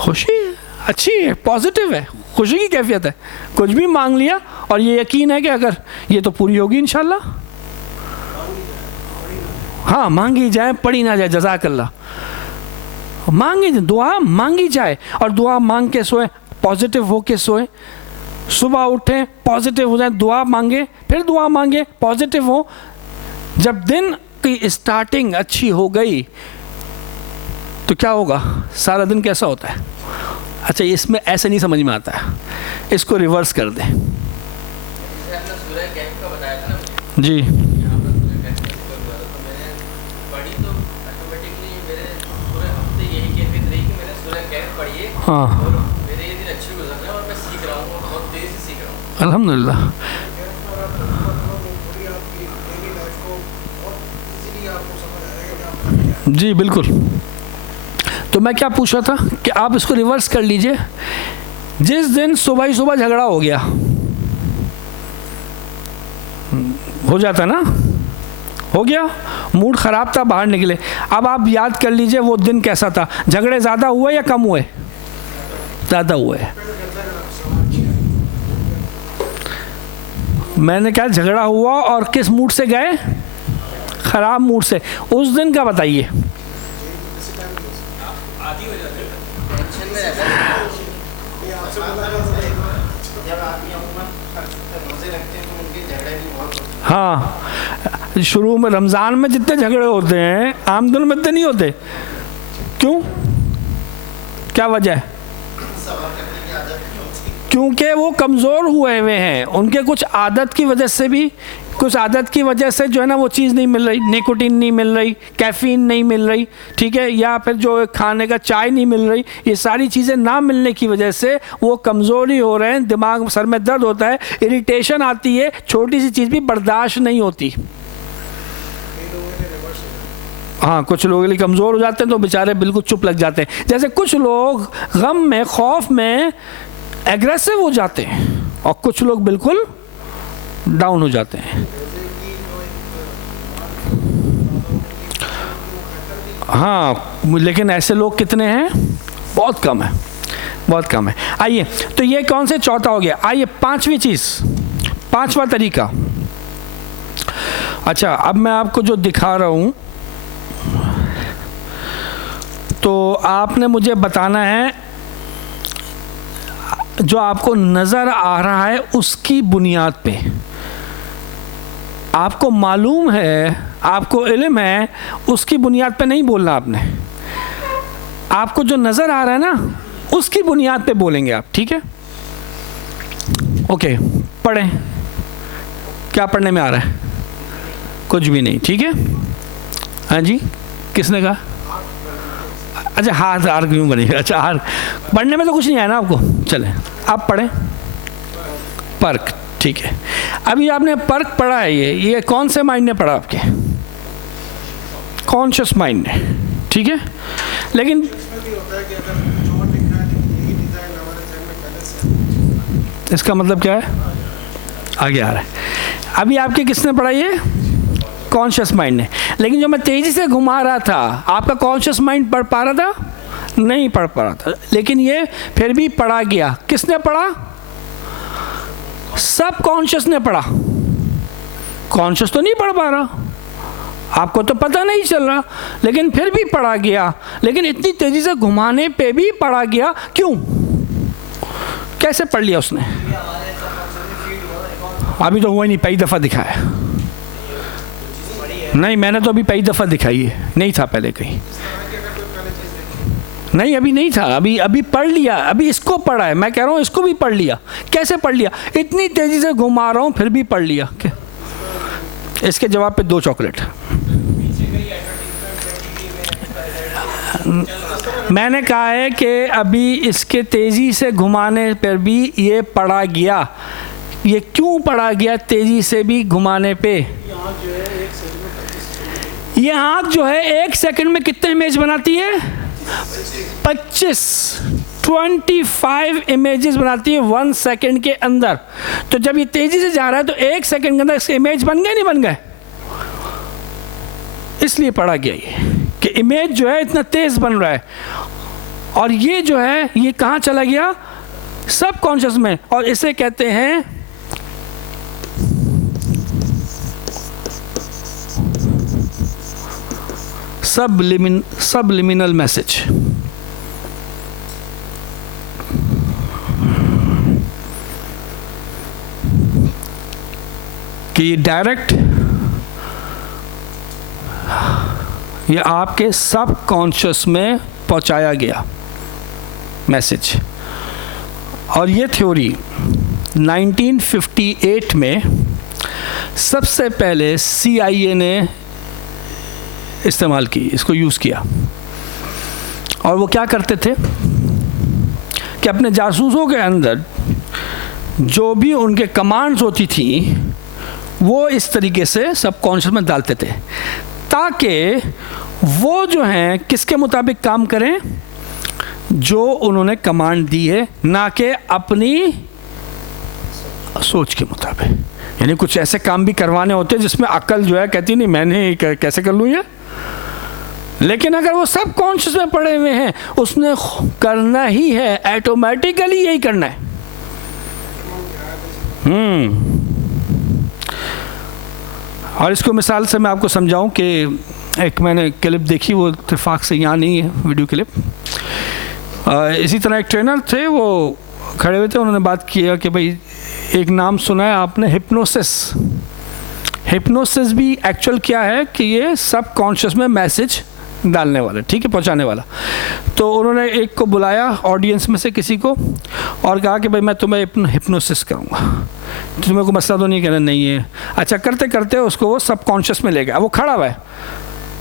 खुशी है, अच्छी है, पॉजिटिव है, खुशी की कैफियत है। कुछ भी मांग लिया और ये यकीन है कि अगर ये तो पूरी होगी इंशाल्लाह। हाँ, मांगी जाए पढ़ी ना जाए, जज़ाकल्लाह। मांगी, दुआ मांगी जाए, और दुआ मांग के सोए, पॉजिटिव हो के सोए। सुबह उठें पॉजिटिव हो जाए, दुआ मांगे, फिर दुआ मांगे, पॉजिटिव हो। जब दिन की स्टार्टिंग अच्छी हो गई तो क्या होगा, सारा दिन कैसा होता है? अच्छा, इसमें ऐसे नहीं समझ में आता है, इसको रिवर्स कर दें। जी हाँ, मेरे ये दिन अच्छे गुजर रहे हैं और मैं सीख रहा हूँ, बहुत तेज़ी से सीख रहा हूँ अल्हम्दुलिल्लाह। जी बिल्कुल। तो मैं क्या पूछ रहा था कि आप इसको रिवर्स कर लीजिए। जिस दिन सुबह ही सुबह झगड़ा हो गया, हो जाता ना, हो गया, मूड ख़राब था, बाहर निकले। अब आप याद कर लीजिए वो दिन कैसा था, झगड़े ज़्यादा हुए या कम हुए? ज़्यादा हुए। मैंने क्या, झगड़ा हुआ और किस मूड से गए? ख़राब मूड से। उस दिन का बताइए। हाँ, शुरू में रमज़ान में जितने झगड़े होते हैं आम दिन में इतने नहीं होते। क्यों, क्या वजह है? क्योंकि वो कमज़ोर हुए हुए हैं, उनके कुछ आदत की वजह से भी कुछ आदत की वजह से जो है ना वो चीज़ नहीं मिल रही, निकोटीन नहीं मिल रही, कैफीन नहीं मिल रही, ठीक है, या फिर जो खाने का चाय नहीं मिल रही, ये सारी चीज़ें ना मिलने की वजह से वो कमज़ोरी हो रहे हैं, दिमाग सर में दर्द होता है, इरिटेशन आती है, छोटी सी चीज़ भी बर्दाश्त नहीं होती। हाँ, कुछ लोगों के लिए कमज़ोर हो जाते हैं तो बेचारे बिल्कुल चुप लग जाते हैं। जैसे कुछ लोग गम में, खौफ में एग्रेसिव हो जाते हैं और कुछ लोग बिल्कुल डाउन हो जाते हैं। हाँ, लेकिन ऐसे लोग कितने हैं? बहुत कम है, बहुत कम है। आइए, तो ये कौन से चौथा हो गया। आइए पांचवी चीज़, पांचवा तरीका। अच्छा, अब मैं आपको जो दिखा रहा हूँ तो आपने मुझे बताना है जो आपको नज़र आ रहा है उसकी बुनियाद पे, आपको मालूम है, आपको इल्म है, उसकी बुनियाद पे नहीं बोलना आपने। आपको जो नज़र आ रहा है ना उसकी बुनियाद पे बोलेंगे आप, ठीक है? ओके, पढ़ें। क्या पढ़ने में आ रहा है? कुछ भी नहीं, ठीक है? हाँ जी, किसने कहा? अच्छा, हार क्यों बनेगा? अच्छा, हार पढ़ने में तो कुछ नहीं आया ना आपको। चलें, आप पढ़ें। पर्क, ठीक है। अभी आपने पर्क पढ़ा है, ये कौन से माइंड ने पढ़ा? आपके कॉन्शियस माइंड ने, ठीक है। लेकिन इसका मतलब क्या है? आगे आ रहा है। अभी आपके किसने पढ़ा? ये कॉन्शियस माइंड ने। लेकिन जो मैं तेजी से घुमा रहा था, आपका कॉन्शियस माइंड पढ़ पा रहा था? नहीं पढ़ पा रहा था, लेकिन ये फिर भी पढ़ा गया। किसने पढ़ा? सब कॉन्शियस ने पढ़ा। कॉन्शियस तो नहीं पढ़ पा रहा, आपको तो पता नहीं चल रहा, लेकिन फिर भी पढ़ा गया। लेकिन इतनी तेजी से घुमाने पे भी पढ़ा गया, क्यों? कैसे पढ़ लिया उसने? अभी तो हुआ नहीं, पहली दफ़ा दिखाया। नहीं, मैंने तो अभी पहली दफ़ा दिखाई है, नहीं था पहले कहीं। नहीं, अभी नहीं था, अभी पढ़ लिया, अभी इसको पढ़ा है। मैं कह रहा हूँ इसको भी पढ़ लिया। कैसे पढ़ लिया? इतनी तेज़ी से घुमा रहा हूँ फिर भी पढ़ लिया। क्या? इसके जवाब पे 2 चॉकलेट। मैंने कहा है कि अभी इसके तेज़ी से घुमाने पर भी ये पढ़ा गया। ये क्यों पढ़ा गया तेज़ी से भी घुमाने पे? ये आँख जो है 1 सेकंड में कितने इमेज बनाती है? 25 इमेजेस बनाती है 1 सेकंड के अंदर। तो जब ये तेजी से जा रहा है तो 1 सेकंड के अंदर इसके इमेज बन गए, नहीं बन गए? इसलिए पढ़ा गया ये कि इमेज जो है इतना तेज बन रहा है। और ये जो है ये कहाँ चला गया? सब कॉन्शियस में। और इसे कहते हैं सबलिमिनल मैसेज। कि ये डायरेक्ट ये आपके सब कॉन्शियस में पहुंचाया गया मैसेज। और ये थ्योरी 1958 में सबसे पहले CIA ने इस्तेमाल की, इसको यूज़ किया। और वो क्या करते थे कि अपने जासूसों के अंदर जो भी उनके कमांड्स होती थी वो इस तरीके से सबकॉन्शियस में डालते थे ताकि वो जो हैं किसके मुताबिक काम करें? जो उन्होंने कमांड दी है, ना कि अपनी सोच के मुताबिक। यानी कुछ ऐसे काम भी करवाने होते हैं जिसमें अक्ल जो है कहती नहीं मैंने कैसे कर लूँ ये। लेकिन अगर वो सब कॉन्शियस में पड़े हुए हैं उसने करना ही है, ऑटोमेटिकली यही करना है। और इसको मिसाल से मैं आपको समझाऊं कि एक मैंने क्लिप देखी, वो इत्तेफाक से यहाँ नहीं है वीडियो क्लिप। इसी तरह एक ट्रेनर थे, वो खड़े हुए थे, उन्होंने बात किया कि भाई एक नाम सुना है आपने, हिप्नोसिस। हिप्नोसिस भी एक्चुअल क्या है कि ये सब कॉन्शियस में मैसेज डालने वाला, ठीक है, पहुंचाने वाला। तो उन्होंने एक को बुलाया ऑडियंस में से किसी को और कहा कि भाई मैं तुम्हें हिप्नोसिस करूंगा। तुम्हें को मसला तो नहीं कहना नहीं है। अच्छा करते करते उसको वो सबकॉन्शियस में ले गया। अब वो खड़ा हुआ है,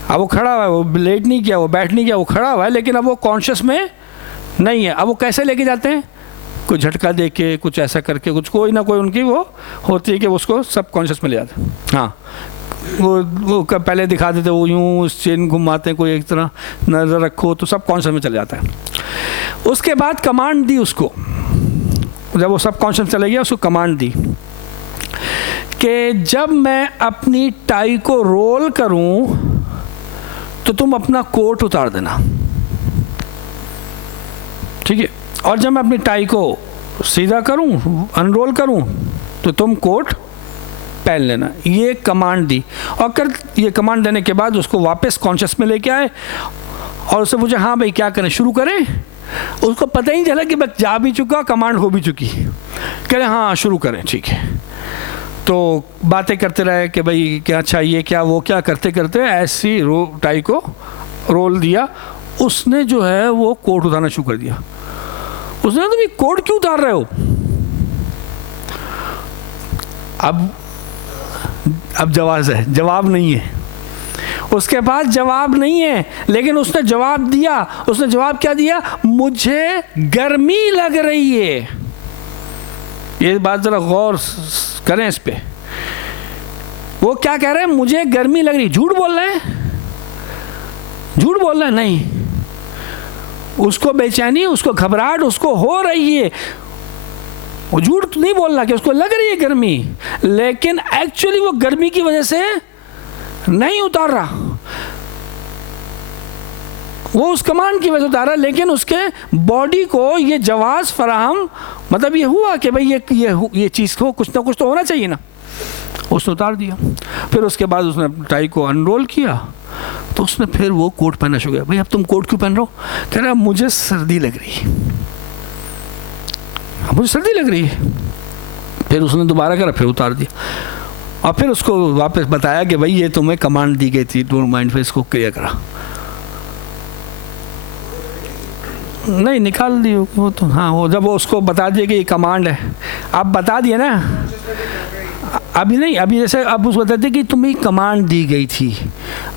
अब वो खड़ा हुआ है, वो लेट नहीं किया, वो बैठ नहीं किया, वो खड़ा हुआ है, लेकिन अब वो कॉन्शियस में नहीं है। अब वो कैसे लेके जाते हैं, कुछ झटका दे के, कुछ ऐसा करके, कुछ कोई ना कोई उनकी वो होती है कि उसको सबकॉन्शियस में ले जाते हैं। हाँ, वो पहले दिखा देते, वो यूँ चेन घुमाते हैं, कोई एक तरह नज़र रखो तो सबकॉन्शियस में चले जाता है। उसके बाद कमांड दी उसको, जब वो सबकॉन्शियस चले गया उसको कमांड दी कि जब मैं अपनी टाई को रोल करूं तो तुम अपना कोट उतार देना, ठीक है, और जब मैं अपनी टाई को सीधा करूं, अनरोल करूं, तो तुम कोट पहन लेना। ये कमांड दी, और ये कमांड देने के बाद उसको वापस कॉन्शियस में लेके आए और उससे पूछा हाँ भाई क्या करें, शुरू करें। उसको पता ही नहीं चला कि बस जा भी चुका, कमांड हो भी चुकी। कह रहे हाँ शुरू करें, ठीक है। तो बातें करते रहे कि भाई क्या चाहिए, क्या वो, क्या करते करते ऐसी टाई को रोल दिया। उसने जो है वो कोट उतारना शुरू कर दिया। उसने तुम ये कोट क्यों उतार रहे हो? अब जवाब नहीं है। उसके पास जवाब नहीं है, लेकिन उसने जवाब दिया। उसने जवाब क्या दिया? मुझे गर्मी लग रही है। ये बात जरा गौर करें इस पे। वो क्या कह रहे हैं? मुझे गर्मी लग रही। झूठ बोल रहे हैं? झूठ बोल रहे हैं? नहीं, उसको बेचैनी, उसको घबराहट उसको हो रही है। वो झूठ नहीं बोल रहा कि उसको लग रही है गर्मी, लेकिन एक्चुअली वो गर्मी की वजह से नहीं उतार रहा, वो उस कमांड की वजह से उतारा। लेकिन उसके बॉडी को ये जवाब फराहम, मतलब ये हुआ कि भाई ये चीज़ को कुछ ना कुछ तो होना चाहिए ना, उसने उतार दिया। फिर उसके बाद उसने टाई को अनरोल किया, तो उसने फिर वो कोट पहनना शुरू किया। भाई अब तुम कोट क्यों पहन रहे हो? कह रहा मुझे सर्दी लग रही है, मुझे सर्दी लग रही है। फिर उसने दोबारा करा, फिर उतार दिया, और फिर उसको वापस बताया कि भाई ये तुम्हें कमांड दी गई थी, डोंट माइंड। फिर इसको क्लियर करा, नहीं निकाल दी वो तो। हाँ, वो जब वो उसको बता दिया कि ये कमांड है, आप बता दिए ना, अभी नहीं, अभी जैसे अब उसको बताते कि तुम्हें कमांड दी गई थी,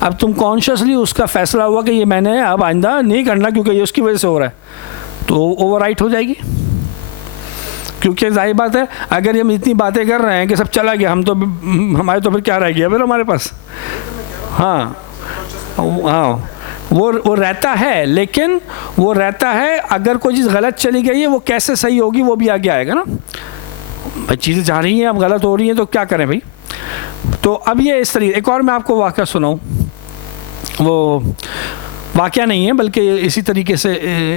अब तुम कॉन्शियसली उसका फैसला हुआ कि ये मैंने अब आइंदा नहीं करना क्योंकि ये उसकी वजह से हो रहा है, तो ओवरराइट हो जाएगी। क्योंकि जाहिर बात है, अगर हम इतनी बातें कर रहे हैं कि सब चला गया, हम तो हमारे तो फिर क्या रह गया फिर हमारे पास? हाँ हाँ, वो रहता है, लेकिन वो रहता है अगर कोई चीज़ गलत चली गई है वो कैसे सही होगी वो भी आगे आएगा ना। भाई चीज़ें जा रही हैं, अब गलत हो रही हैं, तो क्या करें भाई। तो अब ये इस तरीके, एक और मैं आपको वाक़या सुनाऊँ। वो वाक़या नहीं है बल्कि इसी तरीके से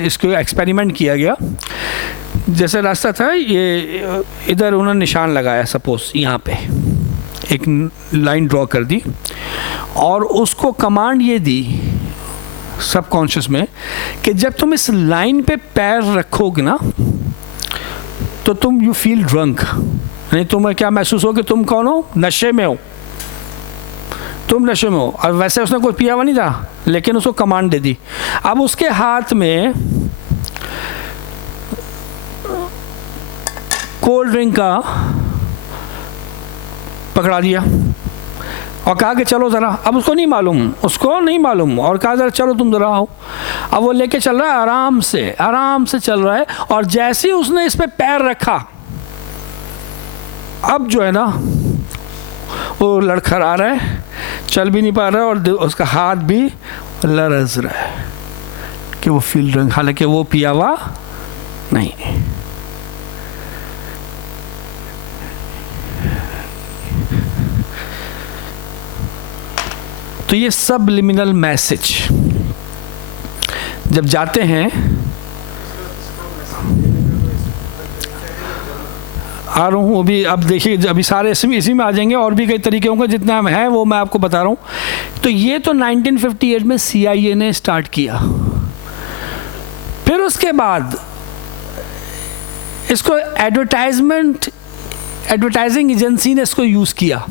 इसको एक्सपेरिमेंट किया गया। जैसे रास्ता था, ये इधर उन्होंने निशान लगाया, सपोज यहाँ पे एक लाइन ड्रॉ कर दी, और उसको कमांड ये दी सबकॉन्शियस में कि जब तुम इस लाइन पे पैर रखोगे ना तो तुम यू फील ड्रंक, यानी तुम्हें क्या महसूस हो कि तुम कौन हो? नशे में हो, तुम नशे में हो। और वैसे उसने कोई पिया हुआ नहीं था, लेकिन उसको कमांड दे दी। अब उसके हाथ में कोल्ड ड्रिंक का पकड़ा दिया और कहा कि चलो ज़रा। अब उसको नहीं मालूम, और कहा ज़रा चलो तुम ज़रा आओ। अब वो लेके चल रहा है, आराम से चल रहा है, और जैसे ही उसने इस पे पैर रखा, अब जो है ना वो लड़खड़ा रहा है, चल भी नहीं पा रहा है, और उसका हाथ भी लरज रहा है कि वो फील ड्रिंक, हालांकि वो पिया हुआ नहीं। तो ये सबलिमिनल मैसेज जब जाते हैं, आ रहा हूँ अभी, अब देखिए अभी सारे इसी में आ जाएंगे, और भी कई तरीके होंगे, जितना हम हैं वो मैं आपको बता रहा हूँ। तो ये तो 1958 में CIA ने स्टार्ट किया। फिर उसके बाद इसको एडवर्टाइजिंग एजेंसी ने इसको यूज़ किया,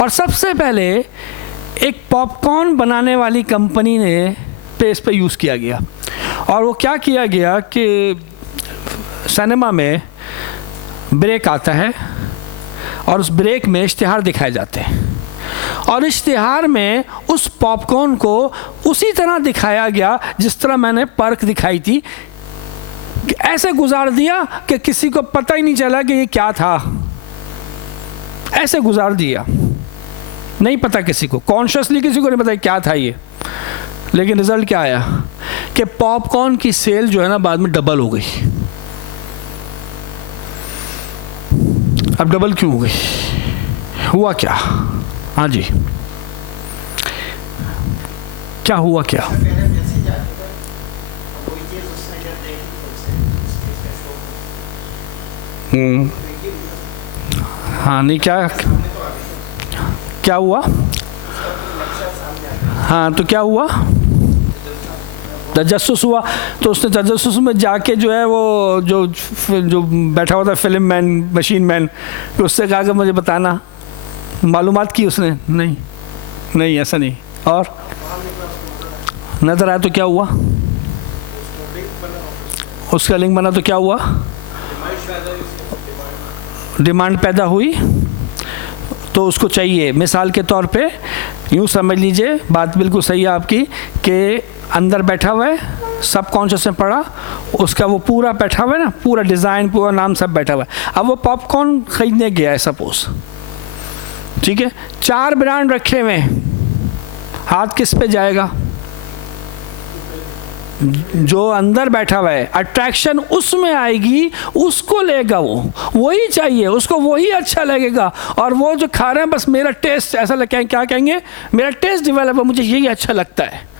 और सबसे पहले एक पॉपकॉर्न बनाने वाली कंपनी ने इस पे यूज़ किया गया। और वो क्या किया गया कि सिनेमा में ब्रेक आता है, और उस ब्रेक में इश्तिहार दिखाए जाते हैं, और इश्तिहार में उस पॉपकॉर्न को उसी तरह दिखाया गया जिस तरह मैंने पर्क दिखाई थी, कि ऐसे गुजार दिया कि किसी को पता ही नहीं चला कि ये क्या था, ऐसे गुजार दिया, नहीं पता किसी को, कॉन्शियसली किसी को नहीं पता क्या था ये। लेकिन रिजल्ट क्या आया कि पॉपकॉर्न की सेल जो है ना बाद में डबल हो गई। अब डबल क्यों हो गई, हुआ क्या? हाँ जी, क्या हुआ क्या? हाँ नहीं, क्या हुआ? हाँ तो क्या हुआ? तजस्सुस हुआ। तो उसने तजस्सुस में जाके जो है वो जो बैठा हुआ था फिल्म मैन, मशीन मैन, उससे कहा कि मुझे बताना, मालूमात की उसने, नहीं ऐसा नहीं, और नजर आया तो क्या हुआ? उसका लिंक बना तो क्या हुआ? डिमांड पैदा हुई, तो उसको चाहिए। मिसाल के तौर पे यूँ समझ लीजिए, बात बिल्कुल सही है आपकी, कि अंदर बैठा हुआ है, सब कॉन्शियस में पड़ा, उसका वो पूरा बैठा हुआ है ना, पूरा डिज़ाइन, पूरा नाम सब बैठा हुआ है। अब वो पॉपकॉर्न खरीदने गया है सपोज, ठीक है, 4 ब्रांड रखे हुए हैं, हाथ किस पे जाएगा? जो अंदर बैठा हुआ है, अट्रैक्शन उसमें आएगी, उसको लेगा, वो वही चाहिए उसको, वही अच्छा लगेगा। और वो जो खा रहे हैं बस मेरा टेस्ट ऐसा लगेगा, क्या कहेंगे, मेरा टेस्ट डेवलप है, मुझे यही अच्छा लगता है,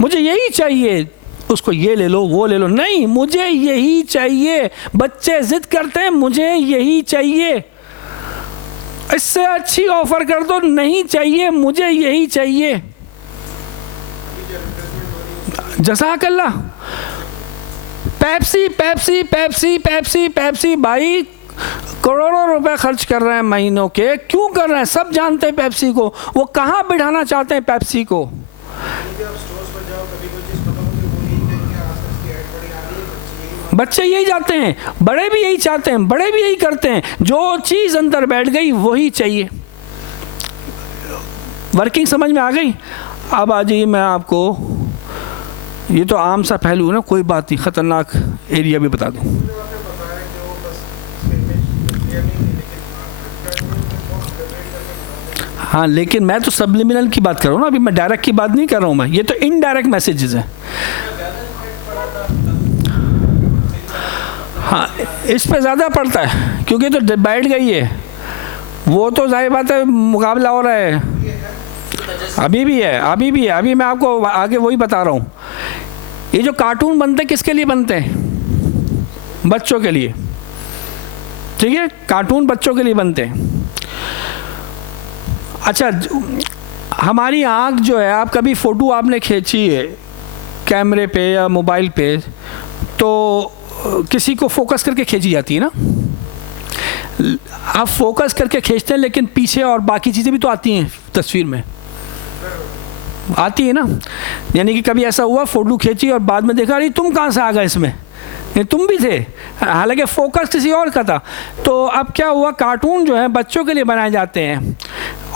मुझे यही चाहिए, उसको ये ले लो वो ले लो, नहीं मुझे यही चाहिए। बच्चे जिद करते हैं मुझे यही चाहिए, इससे अच्छी ऑफर कर दो, नहीं चाहिए, मुझे यही चाहिए। जज़ाकल्लाह। Pepsi Pepsi Pepsi Pepsi Pepsi, भाई करोड़ों रुपए खर्च कर रहे हैं महीनों के, क्यों कर रहे हैं? सब जानते हैं पेप्सी को, वो कहाँ बिठाना चाहते हैं पेप्सी को। बच्चे यही चाहते हैं, बड़े भी यही चाहते हैं, बड़े भी यही करते हैं, जो चीज़ अंदर बैठ गई वही चाहिए। वर्किंग समझ में आ गई? अब आ जाइए, मैं आपको, ये तो आम सा पहलू है ना, कोई बात नहीं, ख़तरनाक एरिया भी बता दूँ। हाँ लेकिन मैं तो सब्लिमिनल की बात कर रहा हूँ ना, अभी मैं डायरेक्ट की बात नहीं कर रहा हूँ, मैं ये तो इनडायरेक्ट मैसेजेस हैं। हाँ इस पे ज़्यादा पड़ता है क्योंकि तो बैठ गई है, वो तो जाहिर बात है मुकाबला हो रहा है, अभी भी है, अभी भी है, अभी मैं आपको आगे वही बता रहा हूँ। ये जो कार्टून बनते हैं किसके लिए बनते हैं? बच्चों के लिए, ठीक है, कार्टून बच्चों के लिए बनते हैं। अच्छा, हमारी आँख जो है, आप कभी फ़ोटो आपने खींची है कैमरे पे या मोबाइल पे, तो किसी को फोकस करके खींची जाती है ना, आप फोकस करके खींचते हैं, लेकिन पीछे और बाकी चीज़ें भी तो आती हैं तस्वीर में, आती है ना। यानी कि कभी ऐसा हुआ फ़ोटो खींची और बाद में देखा अरे तुम कहाँ से आ गए इसमें, ये तुम भी थे, हालांकि फोकस किसी और का था। तो अब क्या हुआ, कार्टून जो है बच्चों के लिए बनाए जाते हैं,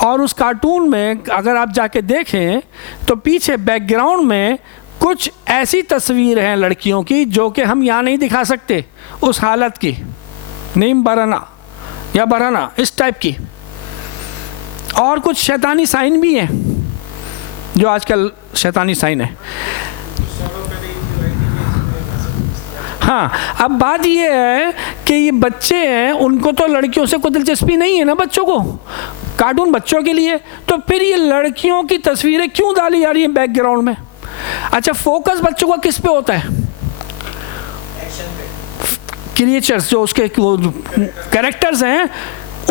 और उस कार्टून में अगर आप जाके देखें तो पीछे बैकग्राउंड में कुछ ऐसी तस्वीर हैं लड़कियों की जो कि हम यहाँ नहीं दिखा सकते, उस हालत की, नीम बराना या बराना इस टाइप की, और कुछ शैतानी साइन भी हैं जो आजकल शैतानी साइन है। हाँ, अब बात ये है कि ये बच्चे हैं, उनको तो लड़कियों से कोई दिलचस्पी नहीं है ना, बच्चों को, कार्टून बच्चों के लिए, तो फिर ये लड़कियों की तस्वीरें क्यों डाली जा रही हैं बैकग्राउंड में? अच्छा, फोकस बच्चों का किस पे होता है? क्रिएचर्स, जो उसके वो कैरेक्टर्स हैं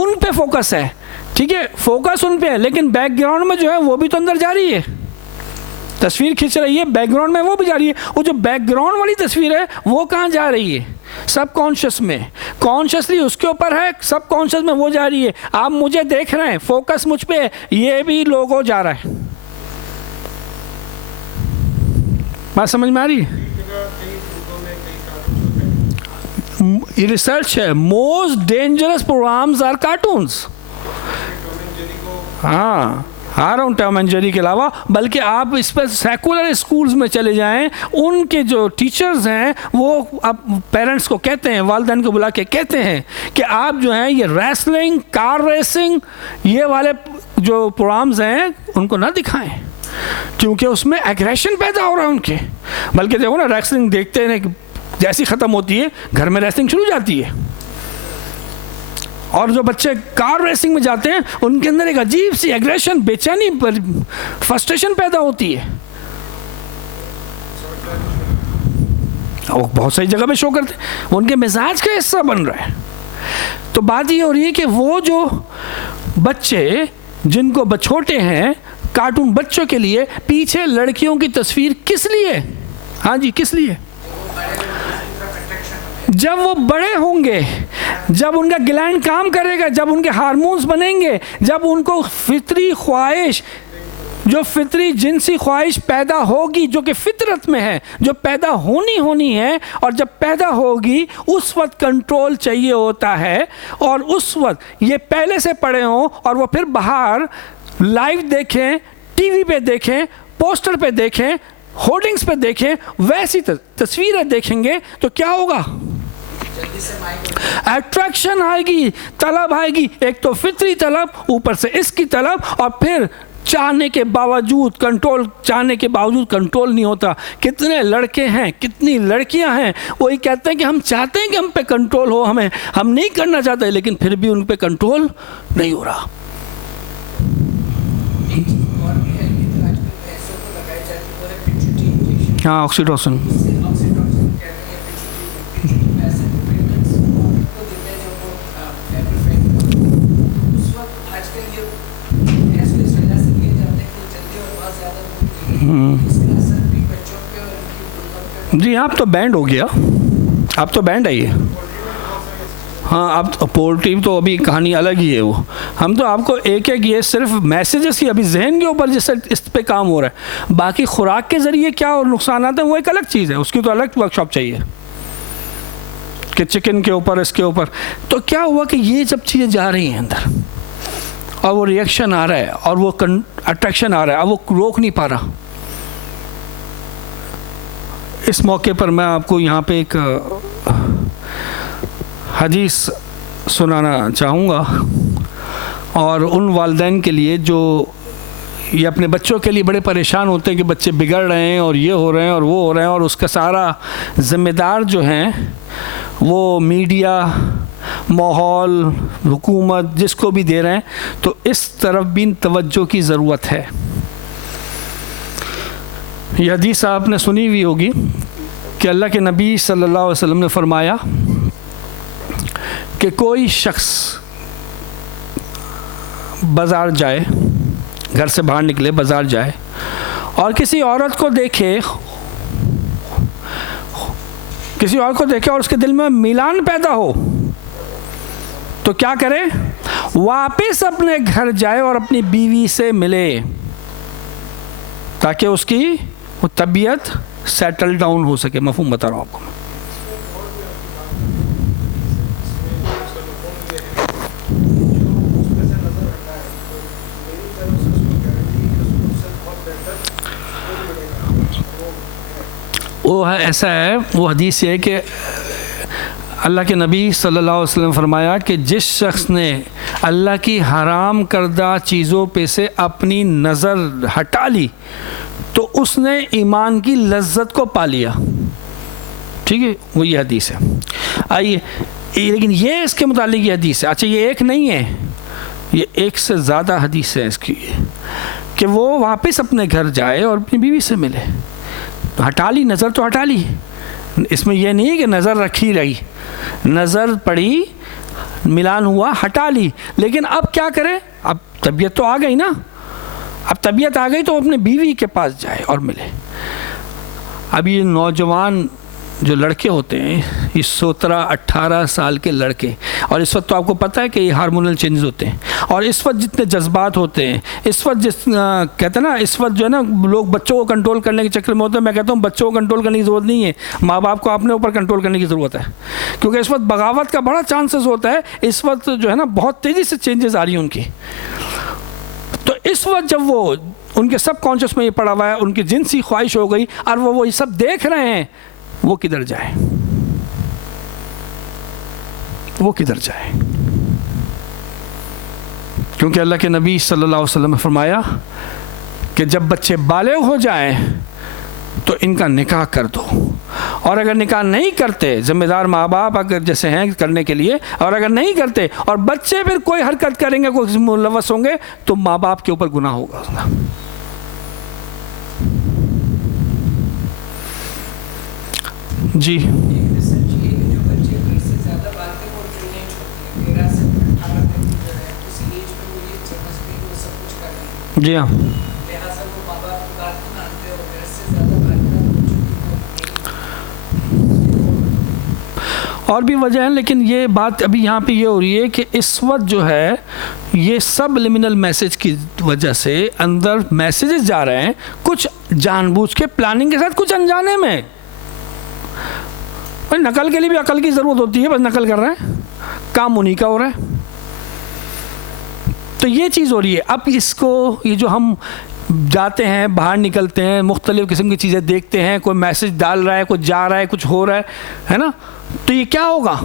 उन पे फोकस है, ठीक है, फोकस उन पे है, लेकिन बैकग्राउंड में जो है वो भी तो अंदर जा रही है, तस्वीर खींच रही है, बैकग्राउंड में वो भी जा रही है। वो जो बैकग्राउंड वाली तस्वीर है वो कहाँ जा रही है? सब कॉन्शियस में, कॉन्शियसली उसके ऊपर है, सब कॉन्शियस में वो जा रही है। आप मुझे देख रहे हैं, फोकस मुझ पे है, ये भी लोगों जा रहा है। बात समझ में आ रही है? ये रिसर्च है, most dangerous programmes are cartoons. हाँ, आ रहा हूँ टॉम एंड जेरी के अलावा, बल्कि आप इस पर सेकुलर स्कूल्स में चले जाएं, उनके जो टीचर्स हैं वो अब पेरेंट्स को कहते हैं, वालिदैन को बुला के कहते हैं कि आप जो हैं ये रेसलिंग, कार रेसिंग, ये वाले जो प्रोग्राम्स हैं उनको ना दिखाएं, क्योंकि उसमें एग्रेशन पैदा हो रहा है उनके। बल्कि देखो ना, रेसलिंग देखते हैं जैसी ख़त्म होती है घर में रेसलिंग शुरू हो जाती है, और जो बच्चे कार रेसिंग में जाते हैं उनके अंदर एक अजीब सी एग्रेशन, बेचैनी, फ्रस्ट्रेशन पैदा होती है। वो बहुत सही जगह पे शो करते हैं, उनके मिजाज का हिस्सा बन रहा है। तो बात ये हो रही है कि वो जो बच्चे जिनको छोटे हैं, कार्टून बच्चों के लिए पीछे लड़कियों की तस्वीर किस लिए? हाँ जी, किस लिए? जब वो बड़े होंगे, जब उनका ग्लैंड काम करेगा, जब उनके हार्मोन्स बनेंगे, जब उनको फितरी ख्वाहिश, जो फितरी जिनसी ख्वाहिश पैदा होगी, जो कि फितरत में है, जो पैदा होनी है, और जब पैदा होगी उस वक्त कंट्रोल चाहिए होता है। और उस वक्त ये पहले से पड़े हों और वो फिर बाहर लाइव देखें, टीवी पे देखें, पोस्टर पे देखें, होर्डिंग्स पे देखें, वैसी तस्वीरें देखेंगे तो क्या होगा? अट्रैक्शन आएगी, तलब आएगी, एक तो फितरी तलब, ऊपर से इसकी तलब, और फिर चाहने के बावजूद कंट्रोल नहीं होता। कितने लड़के हैं, कितनी लड़कियां हैं, वही कहते हैं कि हम चाहते हैं कि हम पे कंट्रोल हो, हम नहीं करना चाहते, लेकिन फिर भी उन पे कंट्रोल नहीं हो रहा। हाँ, ऑक्सीटोसिन। जी, आप तो बैंड हो गया, आप तो बैंड है ये। हाँ, आप तो पोल्ट्री तो अभी कहानी अलग ही है वो। हम तो आपको एक ये सिर्फ मैसेजेस ही अभी जहन के ऊपर जिससे इस पे काम हो रहा है, बाकी खुराक के ज़रिए क्या और नुकसान आते हैं वो एक अलग चीज़ है, उसकी तो अलग वर्कशॉप चाहिए कि चिकन के ऊपर, इसके ऊपर। तो क्या हुआ कि ये जब चीज़ें जा रही हैं अंदर और वो रिएक्शन आ रहा है और वो अट्रैक्शन आ रहा है, अब वो रोक नहीं पा रहा। इस मौके पर मैं आपको यहाँ पे एक हदीस सुनाना चाहूँगा, और उन वालिदैन के लिए जो ये अपने बच्चों के लिए बड़े परेशान होते हैं कि बच्चे बिगड़ रहे हैं और ये हो रहे हैं और वो हो रहे हैं, और उसका सारा ज़िम्मेदार जो हैं वो मीडिया, माहौल, हुकूमत, जिसको भी दे रहे हैं। तो इस तरफ भी तवज्जो की ज़रूरत है। यह हदीस आपने सुनी हुई होगी कि अल्लाह के नबी सल्लल्लाहु अलैहि वसल्लम ने फरमाया कि कोई शख्स बाज़ार जाए, घर से बाहर निकले, बाज़ार जाए और किसी औरत को देखे और उसके दिल में मिलान पैदा हो, तो क्या करे? वापस अपने घर जाए और अपनी बीवी से मिले, ताकि उसकी वो तबीयत सेटल डाउन हो सके। मफ़हूम बता रहा हूँ आपको। वो है, ऐसा है, वो हदीस है कि अल्लाह के नबी सल्लल्लाहु अलैहि वसल्लम फरमाया कि जिस शख्स ने अल्लाह की हराम करदा चीज़ों पे से अपनी नज़र हटा ली तो उसने ईमान की लज्जत को पा लिया। ठीक है, वो ये हदीस है। आइए, लेकिन ये इसके मुतालिक ये हदीस है। अच्छा, ये एक नहीं है, ये एक से ज़्यादा हदीस है इसकी, कि वो वापस अपने घर जाए और अपनी बीवी से मिले। तो हटा ली, नज़र तो हटा ली, इसमें यह नहीं है कि नज़र रखी रही, नज़र पड़ी, मिलान हुआ, हटा ली, लेकिन अब क्या करे? अब तबीयत तो आ गई ना, अब तबीयत आ गई तो अपने बीवी के पास जाए और मिले। अब ये नौजवान जो लड़के होते हैं, ये 17-18 साल के लड़के, और इस वक्त तो आपको पता है कि ये हार्मोनल चेंजेस होते हैं, और इस वक्त जितने जज्बात होते हैं, इस वक्त कहते हैं ना, इस वक्त जो है ना लोग बच्चों को कंट्रोल करने के चक्कर में होते हैं। मैं कहता हूँ बच्चों को कंट्रोल करने की ज़रूरत नहीं है, माँ बाप को अपने ऊपर कंट्रोल करने की ज़रूरत है, क्योंकि इस वक्त बगावत का बड़ा चांसेस होता है। इस वक्त जो है ना बहुत तेज़ी से चेंजेस आ रही हैं उनकी। तो इस वक्त जब वो उनके सब कॉन्शियस में ये पड़ा हुआ है, उनकी जिनसी ख्वाहिश हो गई और वो ये सब देख रहे हैं, वो किधर जाए, वो किधर जाए? क्योंकि अल्लाह के नबी सल्लल्लाहु अलैहि वसल्लम ने फरमाया कि जब बच्चे बालिग हो जाएं तो इनका निकाह कर दो, और अगर निकाह नहीं करते, जिम्मेदार माँ बाप अगर जैसे हैं करने के लिए, और अगर नहीं करते और बच्चे फिर कोई हरकत करेंगे, कोई मुलव्वस होंगे, तो माँ बाप के ऊपर गुनाह होगा। जी जी हाँ, और भी वजह है, लेकिन ये बात अभी यहाँ पे ये हो रही है कि इस वक्त जो है ये सब लिमिनल मैसेज की वजह से अंदर मैसेजेस जा रहे हैं, कुछ जानबूझ के प्लानिंग के साथ, कुछ अनजाने में। भाई नकल के लिए भी अकल की ज़रूरत होती है, बस नकल कर रहे हैं, काम उन्हीं का हो रहा है। तो ये चीज़ हो रही है। अब इसको, ये जो हम जाते हैं, बाहर निकलते हैं, मुख्तलिफ़ किस्म की चीज़ें देखते हैं, कोई मैसेज डाल रहा है, कुछ जा रहा है, कुछ हो रहा है ना, तो ये क्या होगा?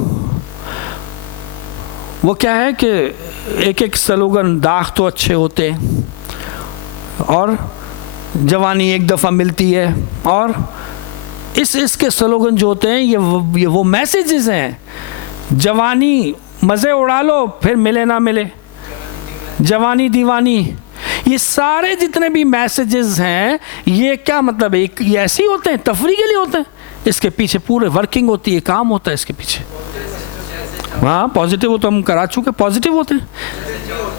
वो क्या है कि एक एक स्लोगन, दाग तो अच्छे होते हैं, और जवानी एक दफ़ा मिलती है, और इसके स्लोगन जो होते हैं ये वो मैसेजेस हैं। जवानी मज़े उड़ा लो, फिर मिले ना मिले, जवानी दीवानी, ये सारे जितने भी मैसेजेस हैं, ये क्या मतलब है? ये ऐसे ही होते हैं, तफरी के लिए होते हैं। इसके पीछे पूरे वर्किंग होती है, काम होता है इसके पीछे। हाँ, पॉजिटिव हो तो हम करा चुके, पॉजिटिव होते हैं,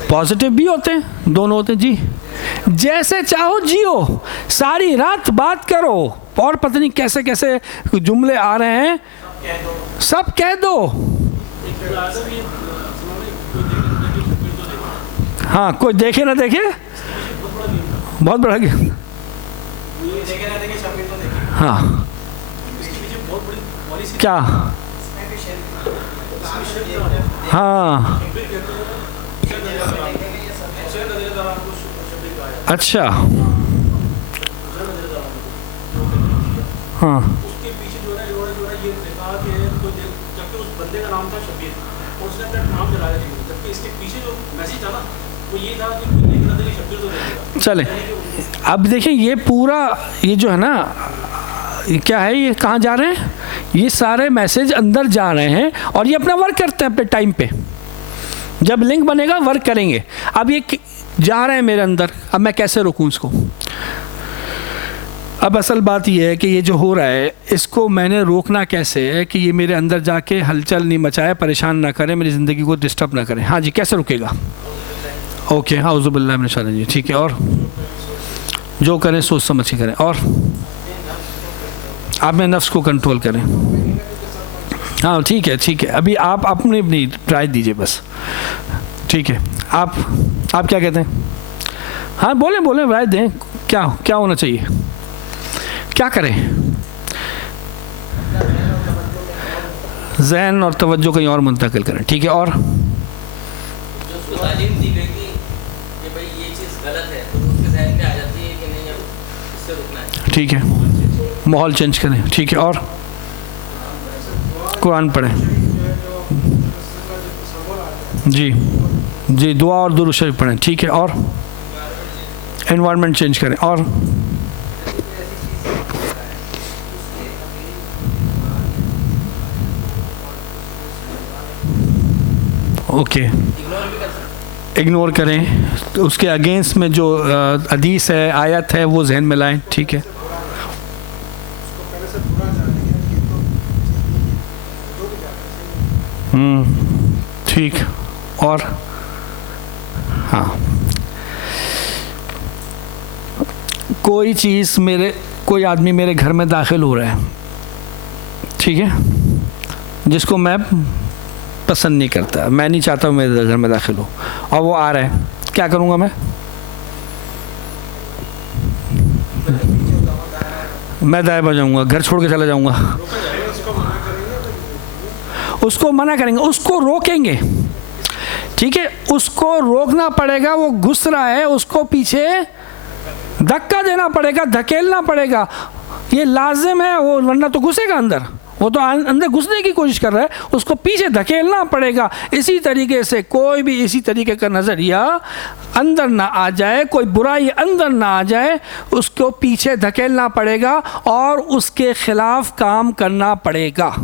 पॉजिटिव भी होते हैं, दोनों होते हैं जी। जैसे चाहो जियो, सारी रात बात करो, और पता नहीं कैसे कैसे जुमले आ रहे हैं, सब कह दो। हाँ, कोई देखे ना देखे, बहुत बड़ा हाँ, क्या? हाँ, अच्छा, हाँ, उसके पीछे जो है ये लिखा कि जबकि उस बंदे का नाम था शबीर, और उसने अपना नाम जलाया, जबकि इसके पीछे जो मैसेज था ना वो ये था कि देखना था कि शबीर तो देखेगा। चले, अब देखिए ये पूरा, ये जो है ना, ये क्या है, ये कहाँ जा रहे हैं? ये सारे मैसेज अंदर जा रहे हैं, और ये अपना वर्क करते हैं अपने टाइम पे। जब लिंक बनेगा वर्क करेंगे। अब ये जा रहे हैं मेरे अंदर, अब मैं कैसे रोकूं इसको? अब असल बात यह है कि ये जो हो रहा है, इसको मैंने रोकना कैसे है कि ये मेरे अंदर जाके हलचल नहीं मचाए, परेशान ना करे, मेरी ज़िंदगी को डिस्टर्ब ना करे। हाँ जी, कैसे रुकेगा? ओके, औज़ुबिल्लाहि मिनश शैतानिर रजीम, ठीक है। और जो करें सोच समझ के करें, और आप में नफ्स को कंट्रोल करें। हाँ ठीक है, ठीक है, अभी आप अपनी ट्राई दीजिए बस, ठीक है। आप क्या कहते हैं? हाँ बोलें राय दें, क्या होना चाहिए, क्या करें? ज़हन और तवज्जो कहीं और मुंतकिल करें, ठीक है। और जो उसको तालीम दी गई थी कि भाई ये चीज़ गलत है, तो उसके ज़हन में आ जाती है कि नहीं अब इससे रुकना है, ठीक है, माहौल चेंज करें, ठीक है। और कुरान पढ़ें, जी, दुआ और दुरूद शरीफ पढ़ें, ठीक है। और एनवायरनमेंट चेंज करें, और ओके, इग्नोर करें, तो उसके अगेंस्ट में जो हदीस है, आयत है, वो जहन में लाएं, ठीक है। ठीक। और हाँ, कोई आदमी मेरे घर में दाखिल हो रहा है, ठीक है, जिसको मैं पसंद नहीं करता, मैं नहीं चाहता हूँ मेरे घर में दाखिल हो, और वो आ रहा है, क्या करूँगा मैं दाएं बजाऊँगा, घर छोड़ के चला जाऊँगा। उसको मना करेंगे, उसको रोकेंगे, ठीक है, उसको रोकना पड़ेगा। वो घुस रहा है, उसको पीछे धक्का देना पड़ेगा, धकेलना पड़ेगा, ये लाजिम है, वो वरना तो घुसेगा अंदर, वो तो अंदर घुसने की कोशिश कर रहा है, उसको पीछे धकेलना पड़ेगा। इसी तरीके से कोई भी इसी तरीके का नज़रिया अंदर ना आ जाए, कोई बुराई अंदर ना आ जाए, उसको पीछे धकेलना पड़ेगा और उसके खिलाफ काम करना पड़ेगा।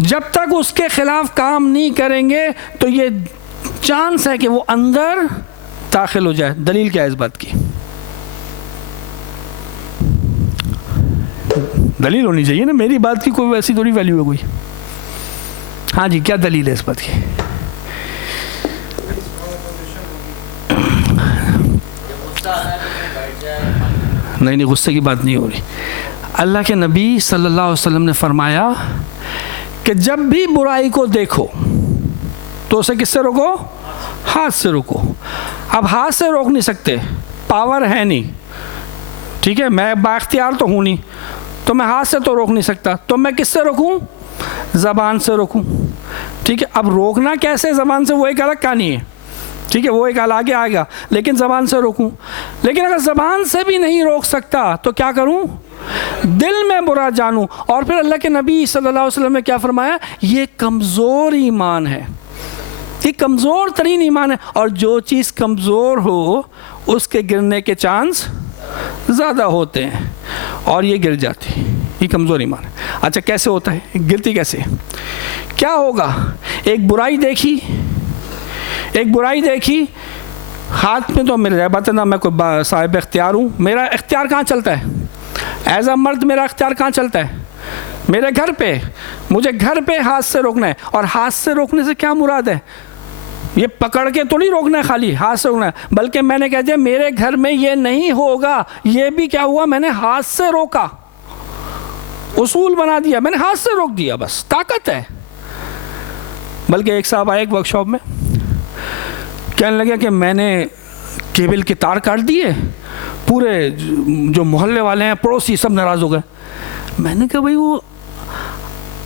जब तक उसके खिलाफ काम नहीं करेंगे तो ये चांस है कि वो अंदर दाखिल हो जाए। दलील क्या है इस बात की? दलील होनी चाहिए ना, मेरी बात की कोई वैसी थोड़ी वैल्यू है कोई। हाँ जी, क्या दलील है इस बात की? नहीं, गुस्से की बात नहीं हो रही। अल्लाह के नबी सल्लल्लाहु अलैहि वसल्लम ने फरमाया कि जब भी बुराई को देखो तो उसे किससे रोको? हाथ से रोको। अब हाथ से रोक नहीं सकते, पावर है नहीं, ठीक है, मैं बाख्तियार तो हूँ नहीं, तो मैं हाथ से तो रोक नहीं सकता, तो मैं किससे रोकूं? ज़बान से रोकूं, ठीक है। अब रोकना कैसे ज़बान से, वो एक अलग कहानी है, ठीक है, वो एक अलग आगे आएगा, लेकिन ज़बान से रोकूं। लेकिन अगर ज़बान से भी नहीं रोक सकता तो क्या करूं? दिल में बुरा जानूं। और फिर अल्लाह के नबी सल्लल्लाहु अलैहि वसल्लम ने क्या फरमाया? ये कमज़ोर ईमान है, ये कमज़ोर तरीन ईमान है, और जो चीज़ कमज़ोर हो उसके गिरने के चांस ज़्यादा होते हैं और ये गिर जाती है, ये कमज़ोर ईमान है। अच्छा, कैसे होता है, गिरती कैसे? क्या होगा? एक बुराई देखी, हाथ में तो मेरे बात ना, मैं कोई साहिब इख्तियार हूँ, मेरा इख्तियार कहाँ चलता है? एज अ मर्द मेरा इख्तियार कहाँ चलता है? मेरे घर पे। मुझे घर पे हाथ से रोकना है, और हाथ से रोकने से क्या मुराद है? ये पकड़ के तो नहीं रोकना है, खाली हाथ से रोकना है, बल्कि मैंने कह दिया मेरे घर में ये नहीं होगा, ये भी क्या हुआ? मैंने हाथ से रोका, उसूल बना दिया, मैंने हाथ से रोक दिया, बस ताकत है। बल्कि एक साहब आए एक वर्कशॉप में, कहने लगे कि मैंने केबल के तार काट दिए, पूरे जो मोहल्ले वाले हैं, पड़ोसी, सब नाराज़ हो गए। मैंने कहा भाई, वो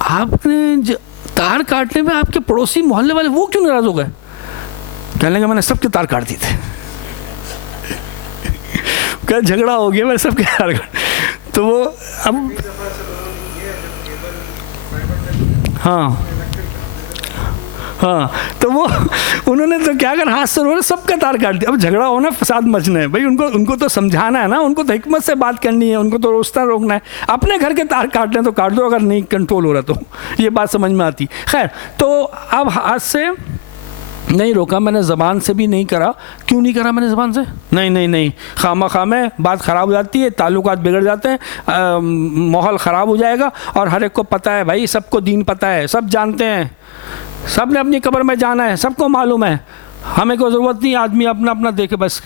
आपने तार काटने में आपके पड़ोसी मोहल्ले वाले वो क्यों नाराज़ हो गए? कहने लगे मैंने सबके तार काट दिए थे। क्या झगड़ा हो गया, मैंने सबके तार काट। तो वो अब हाँ, तो वो उन्होंने तो क्या कर, हाथ से उन्होंने सबका तार काट दिया। अब झगड़ा होना, फसाद मचना है भाई, उनको तो समझाना है ना, उनको तो हिकमत से बात करनी है, उनको तो रोस्ता रोकना है। अपने घर के तार काटने तो काट दो, अगर नहीं कंट्रोल हो रहा तो, ये बात समझ में आती। खैर, तो अब हाथ से नहीं रोका, मैंने ज़बान से भी नहीं करा। क्यों नहीं करा मैंने ज़बान से? नहीं, खामा में बात ख़राब हो जाती है, ताल्लुकात बिगड़ जाते हैं, माहौल ख़राब हो जाएगा। और हर एक को पता है भाई, सबको दीन पता है, सब जानते हैं, सब ने अपनी कब्र में जाना है, सबको मालूम है, हमें कोई ज़रूरत नहीं, आदमी अपना अपना देखे, बस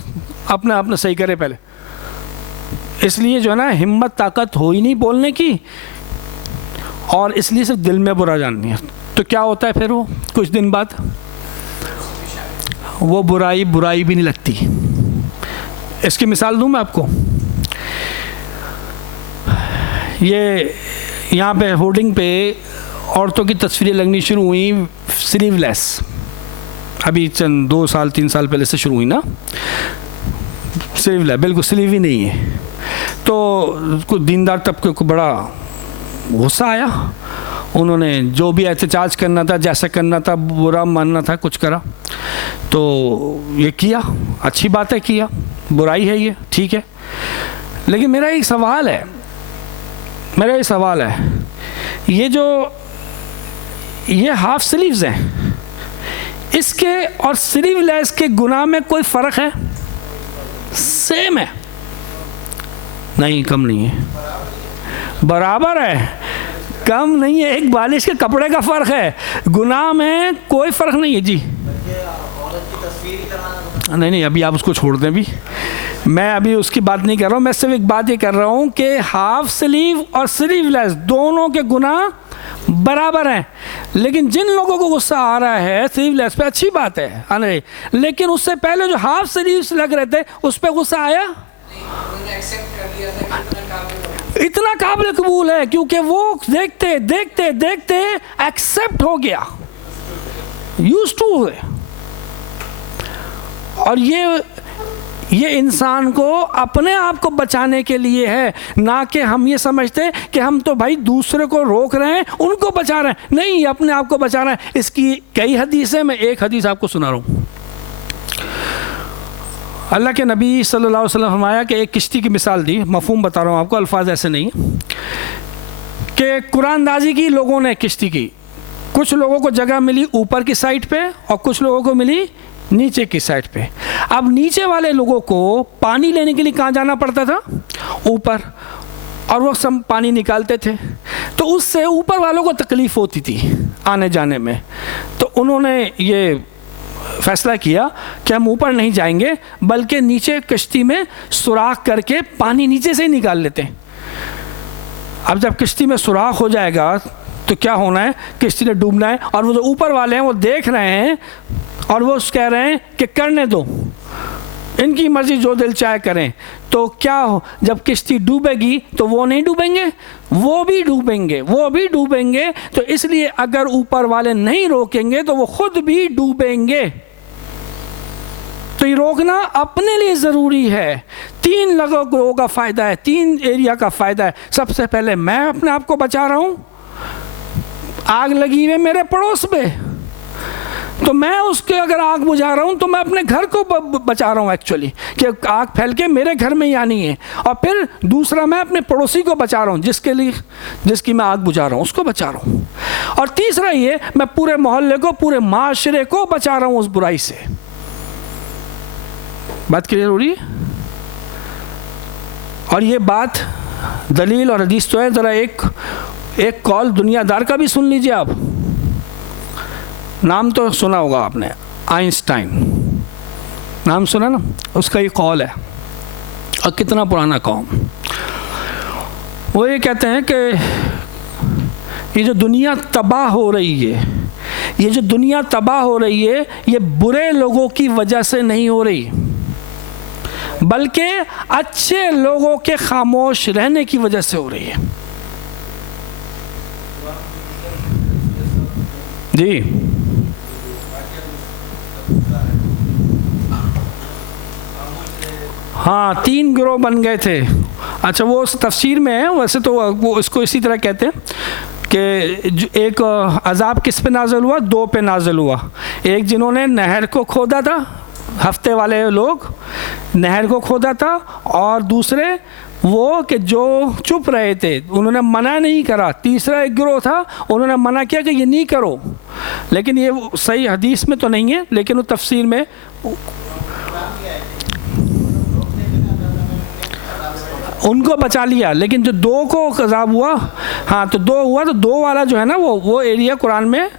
अपना अपना सही करे पहले। इसलिए जो है ना, हिम्मत ताकत हो ही नहीं बोलने की, और इसलिए सिर्फ दिल में बुरा जाननी है। तो क्या होता है फिर, वो कुछ दिन बाद वो बुराई भी नहीं लगती। इसकी मिसाल दूँ मैं आपको, ये यहाँ पे होर्डिंग पे औरतों की तस्वीरें लगनी शुरू हुई, स्लीवलेस, अभी चंद 2 साल 3 साल पहले से शुरू हुई ना, स्लीवलेस, बिल्कुल स्लीव ही नहीं है। तो कुछ दीनदार तबके को बड़ा गुस्सा आया, उन्होंने जो भी एहतजाज करना था, जैसा करना था, बुरा मानना था, कुछ करा। तो ये किया, अच्छी बात है, किया, बुराई है ये, ठीक है। लेकिन मेरा एक सवाल है, ये हाफ स्लीव्स हैं, इसके और स्लीवलेस के गुनाह में कोई फ़र्क है? सेम है? नहीं, कम नहीं है, बराबर है, कम नहीं है। एक बालिश के कपड़े का फ़र्क है, गुनाह में कोई फ़र्क नहीं है जी। नहीं, अभी आप उसको छोड़ दें, अभी मैं अभी उसकी बात नहीं कर रहा हूँ, मैं सिर्फ एक बात ये कर रहा हूँ कि हाफ स्लीव और स्लीवलेस दोनों के गुनाह बराबर हैं। लेकिन जिन लोगों को गुस्सा आ रहा है स्लीवलेस पे, अच्छी बात है आने, लेकिन उससे पहले जो हाफ स्लीव्स लग रहे थे उस पर गुस्सा आया? इतना काबिल कबूल है क्योंकि वो देखते देखते देखते एक्सेप्ट हो गया, यूज टू हुए। और ये इंसान को अपने आप को बचाने के लिए है, ना कि हम ये समझते कि हम तो भाई दूसरे को रोक रहे हैं, उनको बचा रहे हैं। नहीं, अपने आप को बचा रहे हैं। इसकी कई हदीस है, मैं एक हदीस आपको सुना रहा हूँ। अल्लाह के नबी सल्लल्लाहु अलैहि वसल्लम फरमाया कि एक किश्ती की मिसाल दी, मफहूम बता रहा हूँ आपको, अल्फाज ऐसे नहीं, कि कुरानदाजी की लोगों ने किश्ती की। कुछ लोगों को जगह मिली ऊपर की साइड पे और कुछ लोगों को मिली नीचे की साइड पे। अब नीचे वाले लोगों को पानी लेने के लिए कहाँ जाना पड़ता था? ऊपर, और वो सब पानी निकालते थे, तो उससे ऊपर वालों को तकलीफ़ होती थी आने जाने में। तो उन्होंने ये फैसला किया कि हम ऊपर नहीं जाएंगे बल्कि नीचे कश्ती में सुराख करके पानी नीचे से ही निकाल लेते हैं। अब जब कश्ती में सुराख हो जाएगा तो क्या होना है, किश्ती ने डूबना है, और वो जो ऊपर वाले हैं वो देख रहे हैं और वो कह रहे हैं कि करने दो, इनकी मर्जी, जो दिल चाहे करें। तो क्या हो, जब किश्ती डूबेगी तो वो नहीं डूबेंगे, वो भी डूबेंगे, वो भी डूबेंगे। तो इसलिए अगर ऊपर वाले नहीं रोकेंगे तो वो खुद भी डूबेंगे। तो ये रोकना अपने लिए ज़रूरी है। 3 लोगों का फ़ायदा है, 3 एरिया का फ़ायदा है। सबसे पहले मैं अपने आप को बचा रहा हूँ, आग लगी हुई मेरे पड़ोस में, तो मैं उसके अगर आग बुझा रहा हूँ तो मैं अपने घर को बचा रहा हूँ एक्चुअली, कि आग फैल के मेरे घर में ही आनी है। और फिर दूसरा, मैं अपने पड़ोसी को बचा रहा हूँ, जिसकी मैं आग बुझा रहा हूँ उसको बचा रहा हूँ। और तीसरा ये, मैं पूरे मोहल्ले को, पूरे माशरे को बचा रहा हूँ उस बुराई से। बात क्लियर हो रही है? और ये बात दलील और हदीस तो है। ज़रा एक कॉल दुनियादार का भी सुन लीजिए आप, नाम तो सुना होगा आपने, आइंस्टाइन, नाम सुना ना? उसका ये कॉल है, और कितना पुराना कॉल। वो ये कहते हैं कि ये जो दुनिया तबाह हो रही है, ये जो दुनिया तबाह हो रही है, ये बुरे लोगों की वजह से नहीं हो रही, बल्कि अच्छे लोगों के खामोश रहने की वजह से हो रही है। जी, हाँ, 3 गिरोह बन गए थे। अच्छा, वो उस तफसीर में है, वैसे तो वो इसको इसी तरह कहते हैं कि एक अजाब किस पे नाज़िल हुआ? 2 पे नाज़िल हुआ। एक जिन्होंने नहर को खोदा था, हफ्ते वाले लोग नहर को खोदा था, और दूसरे वो कि जो चुप रहे थे, उन्होंने मना नहीं करा। तीसरा एक गिरोह था, उन्होंने मना किया कि ये नहीं करो, लेकिन ये सही हदीस में तो नहीं है, लेकिन वो तफसीर में उनको बचा लिया। लेकिन जो 2 को अज़ाब हुआ, हाँ, तो 2 हुआ, तो 2 वाला जो है ना, वो एरिया कुरान में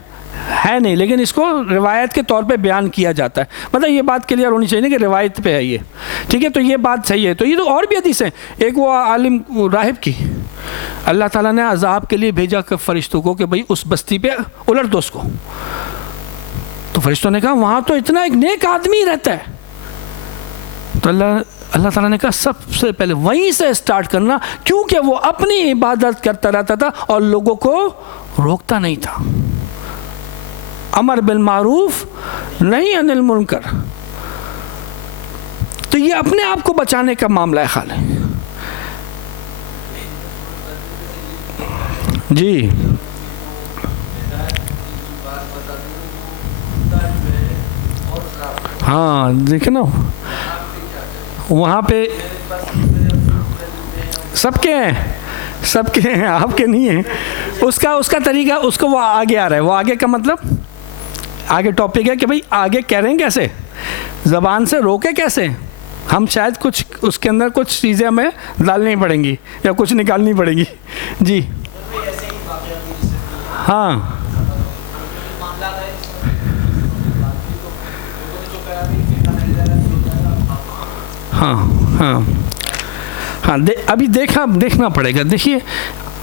है नहीं, लेकिन इसको रिवायत के तौर पे बयान किया जाता है। मतलब ये बात क्लियर होनी चाहिए ना कि रिवायत पे है ये, ठीक है? तो ये बात सही है। तो ये तो और भी हदीस है। एक वो आलिम राहिब की, अल्लाह ताला ने अजाब के लिए भेजा कि फरिश्तों को कि भाई उस बस्ती पे उलट दो उसको। तो फरिश्तों ने कहा वहाँ तो इतना एक नेक आदमी रहता है। तो अल्लाह ताला ने कहा सबसे पहले वहीं से स्टार्ट करना, क्योंकि वो अपनी इबादत करता रहता था और लोगों को रोकता नहीं था। अमर बिल मारूफ नहीं अनिल मुनकर। तो ये अपने आप को बचाने का मामला है खाली। जी, हाँ, देखे ना, वहाँ पे सबके हैं, सबके हैं, आपके नहीं है। उसका तरीका, उसको वो आगे आ रहा है। वो आगे का मतलब, आगे टॉपिक है कि भाई आगे कह रहे हैं कैसे, ज़बान से रोके कैसे। हम शायद कुछ उसके अंदर कुछ चीज़ें हमें डालनी पड़ेंगी या कुछ निकालनी पड़ेगी। जी, हाँ, हाँ हाँ हाँ, अभी देखना पड़ेगा। देखिए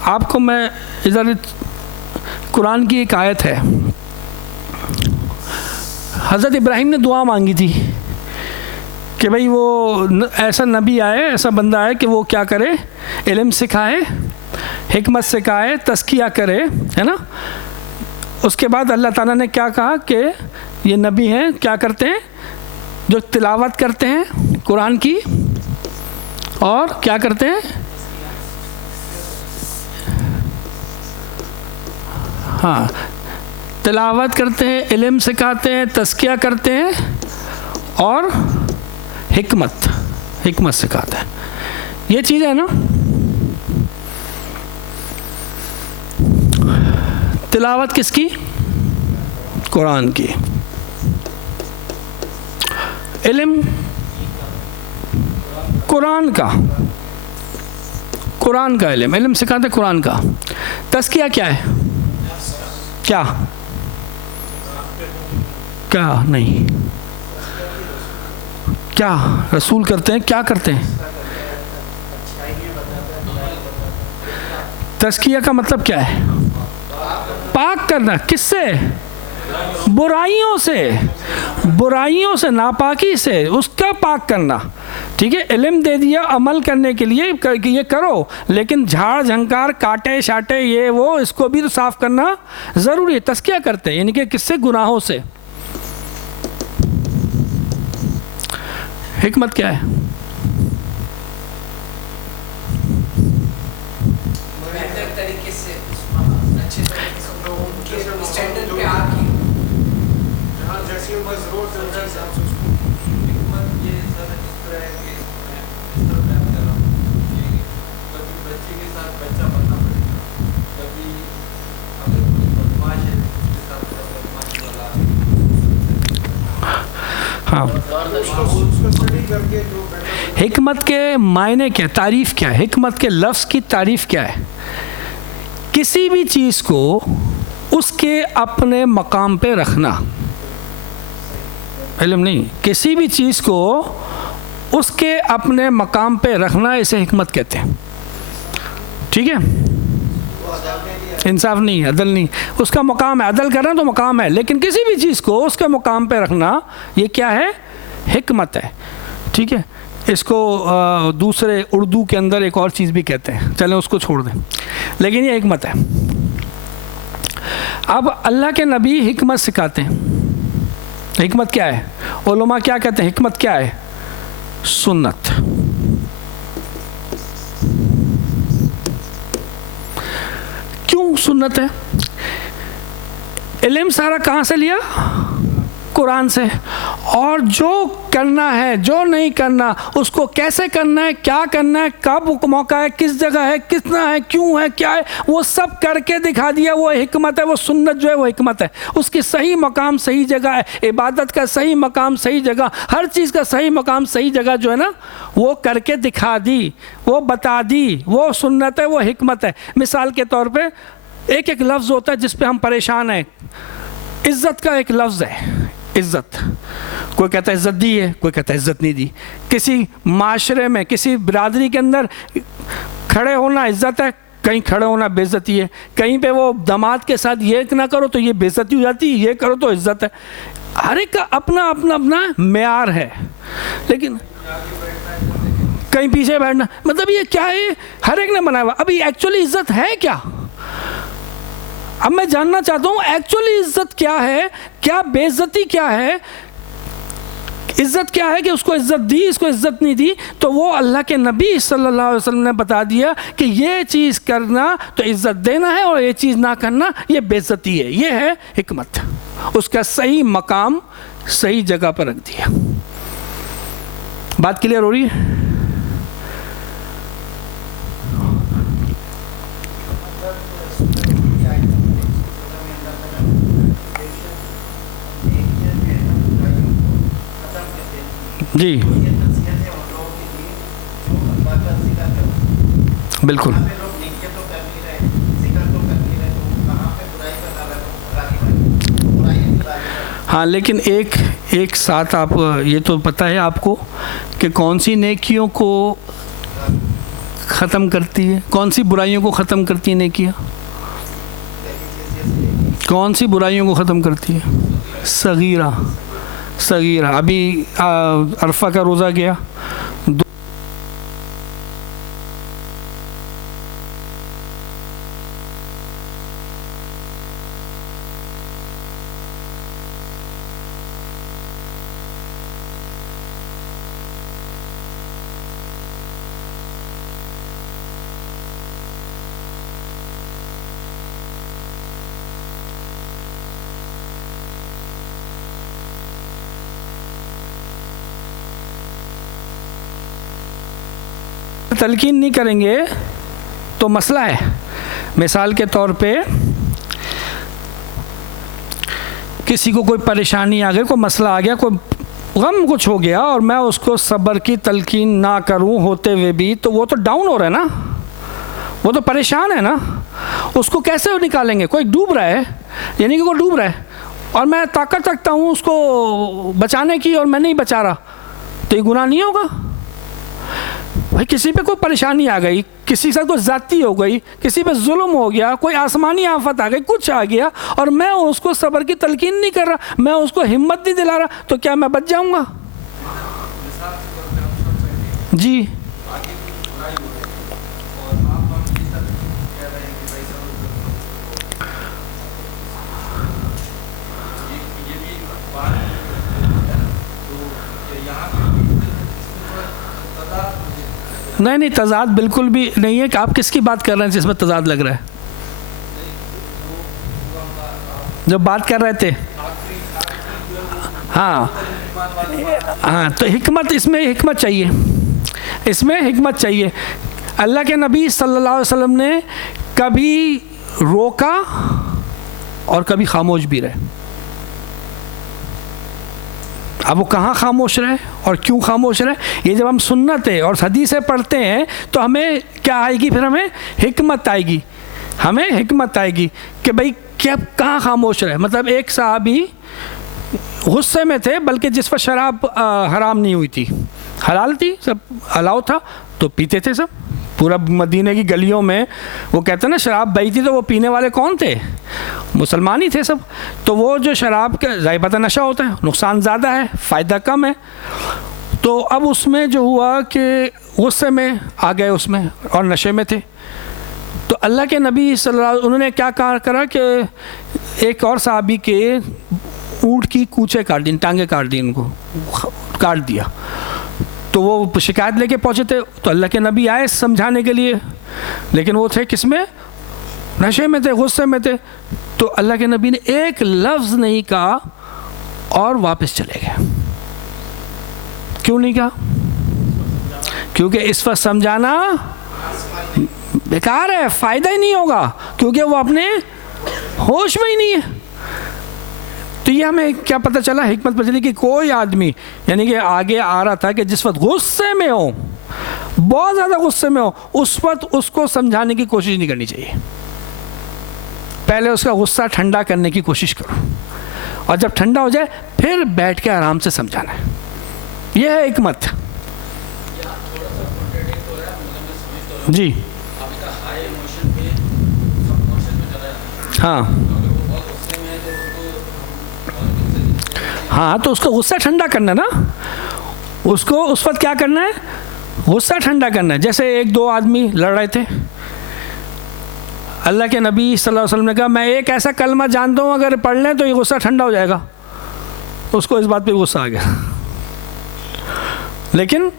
आपको मैं इधर कुरान की एक आयत है, हज़रत इब्राहिम ने दुआ मांगी थी कि भाई वो ऐसा नबी आए, ऐसा बंदा आए कि वो क्या करे, इल्म सिखाए, हिकमत सिखाए, तज़किया करे, है ना। उसके बाद अल्लाह ताला ने क्या कहा कि ये नबी हैं, क्या करते हैं, जो तिलावत करते हैं कुरान की, और क्या करते हैं, हाँ, तिलावत करते हैं, इल्म सिखाते हैं, तज़किया करते हैं, और हिकमत सिखाते हैं। ये चीज़ है ना। तिलावत किसकी? कुरान की। इल्म कुरान का इल्म सिखाते कुरान का। तज़किया क्या है? क्या नहीं, क्या रसूल करते हैं, क्या करते हैं? तज़किया का मतलब क्या है? पाक करना। किससे? बुराइयों से, नापाकी से, उसका पाक करना। ठीक है, इल्म दे दिया अमल करने के लिए कि ये करो, लेकिन झाड़ झंकार, काटे शाटे, ये वो, इसको भी तो साफ करना ज़रूरी है। तज़किया करते हैं, यानी कि किससे? गुनाहों से। हिकमत क्या है? बेहतर तरीके से, अच्छे तरीके से लोगों के स्टैंडर्ड पे आके, जहाँ जैसी उम्र ज़रूरत है उस हिसाब से उसको। हिकमत ये सर इस तरह है कि इस तरह मैं कर रहा हूँ कि कभी बच्चे के साथ बच्चा बनना पड़ेगा, कभी अगर कोई बदमाश है उसके साथ बदमाशी वाला। हाँ, हिकमत के मायने क्या, तारीफ़ क्या है? हिकमत के लफ्ज़ की तारीफ़ क्या है? किसी भी चीज़ को उसके अपने मकाम पे रखना। इल्म नहीं, किसी भी चीज़ को उसके अपने मकाम पे रखना, इसे हिकमत कहते हैं। ठीक है, इंसाफ नहीं, अदल नहीं, उसका मकाम है। अदल करना तो मकाम है, लेकिन किसी भी चीज़ को उसके मकाम पे रखना, ये क्या है? हिकमत है। ठीक है, इसको दूसरे उर्दू के अंदर एक और चीज़ भी कहते हैं, चलें उसको छोड़ दें, लेकिन ये हिकमत है। अब अल्लाह के नबी हिकमत सिखाते हैं। हिकमत क्या है? उलमा क्या कहते हैं? हिकमत क्या है? सुन्नत। क्यों सुन्नत है? इल्म सारा कहाँ से लिया? कुरान से। और जो करना है, जो नहीं करना, उसको कैसे करना है, क्या करना है, कब मौका है, किस जगह है, कितना है, क्यों है, क्या है, वो सब करके दिखा दिया। वो हिकमत है। वो सुन्नत जो है वो हिकमत है। उसकी सही मकाम सही जगह है, इबादत का सही मकाम सही जगह, हर चीज़ का सही मकाम सही जगह जो है ना, वो करके दिखा दी, वो बता दी। वो सुन्नत है, वो हिकमत है। मिसाल के तौर पर एक एक लफ्ज़ होता है जिस पे हम परेशान हैं। इज़्ज़त का एक लफ्ज़ है, इज़्ज़त। कोई कहता है इज़्ज़त दी है, कोई कहता है इज़्ज़त नहीं दी। किसी माशरे में, किसी बिरादरी के अंदर खड़े होना इज़्ज़त है, कहीं खड़े होना बेइज्जती है। कहीं पे वो दामाद के साथ ये ना करो तो ये बेइज्जती हो जाती है, ये करो तो इज़्ज़त है। हर एक का अपना अपना अपना मेयार है। लेकिन कहीं पीछे बैठना, मतलब ये क्या है? हर एक ने बनाया हुआ। अभी एक्चुअली इज़्ज़त है क्या? अब मैं जानना चाहता हूँ एक्चुअली इज़्ज़त क्या है, क्या बेइज्जती क्या है, इज़्ज़त क्या है कि उसको इज़्ज़त दी, इसको इज़्ज़त नहीं दी। तो वो अल्लाह के नबी सल्लल्लाहु अलैहि वसल्लम ने बता दिया कि ये चीज़ करना तो इज़्ज़त देना है, और ये चीज़ ना करना ये बेइज्जती है। ये है हिकमत। उसका सही मकाम सही जगह पर रख दिया। बात क्लियर हो रही है? जी बिल्कुल। हाँ, लेकिन एक साथ आप ये तो पता है आपको कि कौन सी नेकियों को ख़त्म करती है, कौन सी बुराइयों को ख़त्म करती है नेकियां? कौन सी बुराइयों को ख़त्म करती है? सगीरा। सगीरा। अभी अरफा का रोज़ा गया, तलकीन नहीं करेंगे तो मसला है। मिसाल के तौर पे किसी को कोई परेशानी आ गई, कोई मसला आ गया, कोई गम कुछ हो गया और मैं उसको सब्र की तलकीन ना करूं होते हुए भी, तो वो तो डाउन हो रहा है ना, वो तो परेशान है ना। उसको कैसे निकालेंगे? कोई डूब रहा है, यानी कि कोई डूब रहा है और मैं ताकत रखता हूँ उसको बचाने की और मैं नहीं बचा रहा, तो ये गुनाह नहीं होगा? भाई किसी पे कोई परेशानी आ गई, किसी के साथ कोई ज़्यादती हो गई, किसी पे जुल्म हो गया, कोई आसमानी आफत आ गई, कुछ आ गया और मैं उसको सब्र की तलकीन नहीं कर रहा, मैं उसको हिम्मत नहीं दिला रहा, तो क्या मैं बच जाऊंगा? जी नहीं, तज़ाद बिल्कुल भी नहीं है। कि आप किसकी बात कर रहे हैं जिसमें तज़ाद लग रहा है? जब बात कर रहे थे, हाँ हाँ, तो हिकमत, इसमें हिकमत चाहिए, इसमें हिकमत चाहिए। अल्लाह के नबी सल्लल्लाहु अलैहि वसल्लम ने कभी रोका और कभी खामोश भी रहे। अब वो कहाँ खामोश रहे और क्यों खामोश रहे, ये जब हम सुन्नतें और हदीसें पढ़ते हैं तो हमें क्या आएगी? फिर हमें हिकमत आएगी, हमें हिकमत आएगी कि भाई क्या, कहाँ खामोश रहे। मतलब एक साहबी गुस्से में थे, बल्कि जिस पर शराब हराम नहीं हुई थी, हलाल थी, सब अलाउ था, तो पीते थे सब। पूरा मदीने की गलियों में वो कहते हैं ना, शराब बही थी तो वो पीने वाले कौन थे? मुसलमान ही थे सब। तो वो जो शराब का ज़ाहिर पता नशा होता है, नुकसान ज़्यादा है, फ़ायदा कम है। तो अब उसमें जो हुआ कि गुस्से में आ गए उसमें और नशे में थे, तो अल्लाह के नबी सल्लल्लाहु, उन्होंने क्या करा कि एक और साहबी के ऊँट की कूचे काट दी, टांगे काट दी, उनको काट दिया। तो वो शिकायत लेके पहुँचे थे, तो अल्लाह के नबी आए समझाने के लिए, लेकिन वो थे किस में? नशे में थे, गुस्से में थे। तो अल्लाह के नबी ने एक लफ्ज़ नहीं कहा और वापस चले गए। क्यों नहीं कहा? क्योंकि इस वक्त समझाना बेकार है, फ़ायदा ही नहीं होगा, क्योंकि वो अपने होश में ही नहीं है। तो ये हमें क्या पता चला? हिकमत पता चली कि कोई आदमी, यानी कि आगे आ रहा था कि जिस वक्त गुस्से में हो, बहुत ज़्यादा गुस्से में हो, उस वक्त उसको समझाने की कोशिश नहीं करनी चाहिए। पहले उसका गुस्सा ठंडा करने की कोशिश करो, और जब ठंडा हो जाए फिर बैठ के आराम से समझाना है। यह है हिकमत। जी हाँ हाँ, तो उसको गुस्सा ठंडा करना ना, उसको उस वक्त क्या करना है? गुस्सा ठंडा करना है। जैसे एक दो आदमी लड़ रहे थे, अल्लाह के नबी सल्लल्लाहु अलैहि वसल्लम ने कहा, मैं एक ऐसा कलमा जानता हूँ अगर पढ़ लें तो ये गुस्सा ठंडा हो जाएगा। उसको इस बात पे गुस्सा आ गया, लेकिन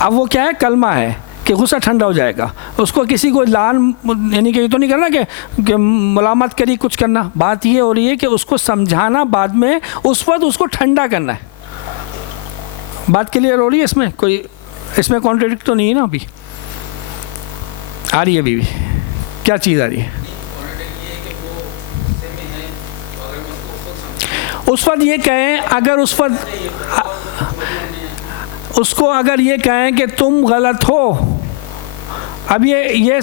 अब वो क्या है? कलमा है कि गुस्सा ठंडा हो जाएगा। उसको किसी को लान, यानी कि ये तो नहीं करना कि मुलामत करी कुछ करना। बात ये हो रही है कि उसको समझाना बाद में, उस वक्त उसको ठंडा करना है। बात क्लियर हो रही है? इसमें कोई, इसमें कॉन्ट्रडिक्ट तो नहीं है ना? अभी आ रही है, अभी भी क्या चीज़ आ रही है? उस वक्त ये कहें, अगर उस वक्त उसको अगर ये कहें कि तुम गलत हो, अब ये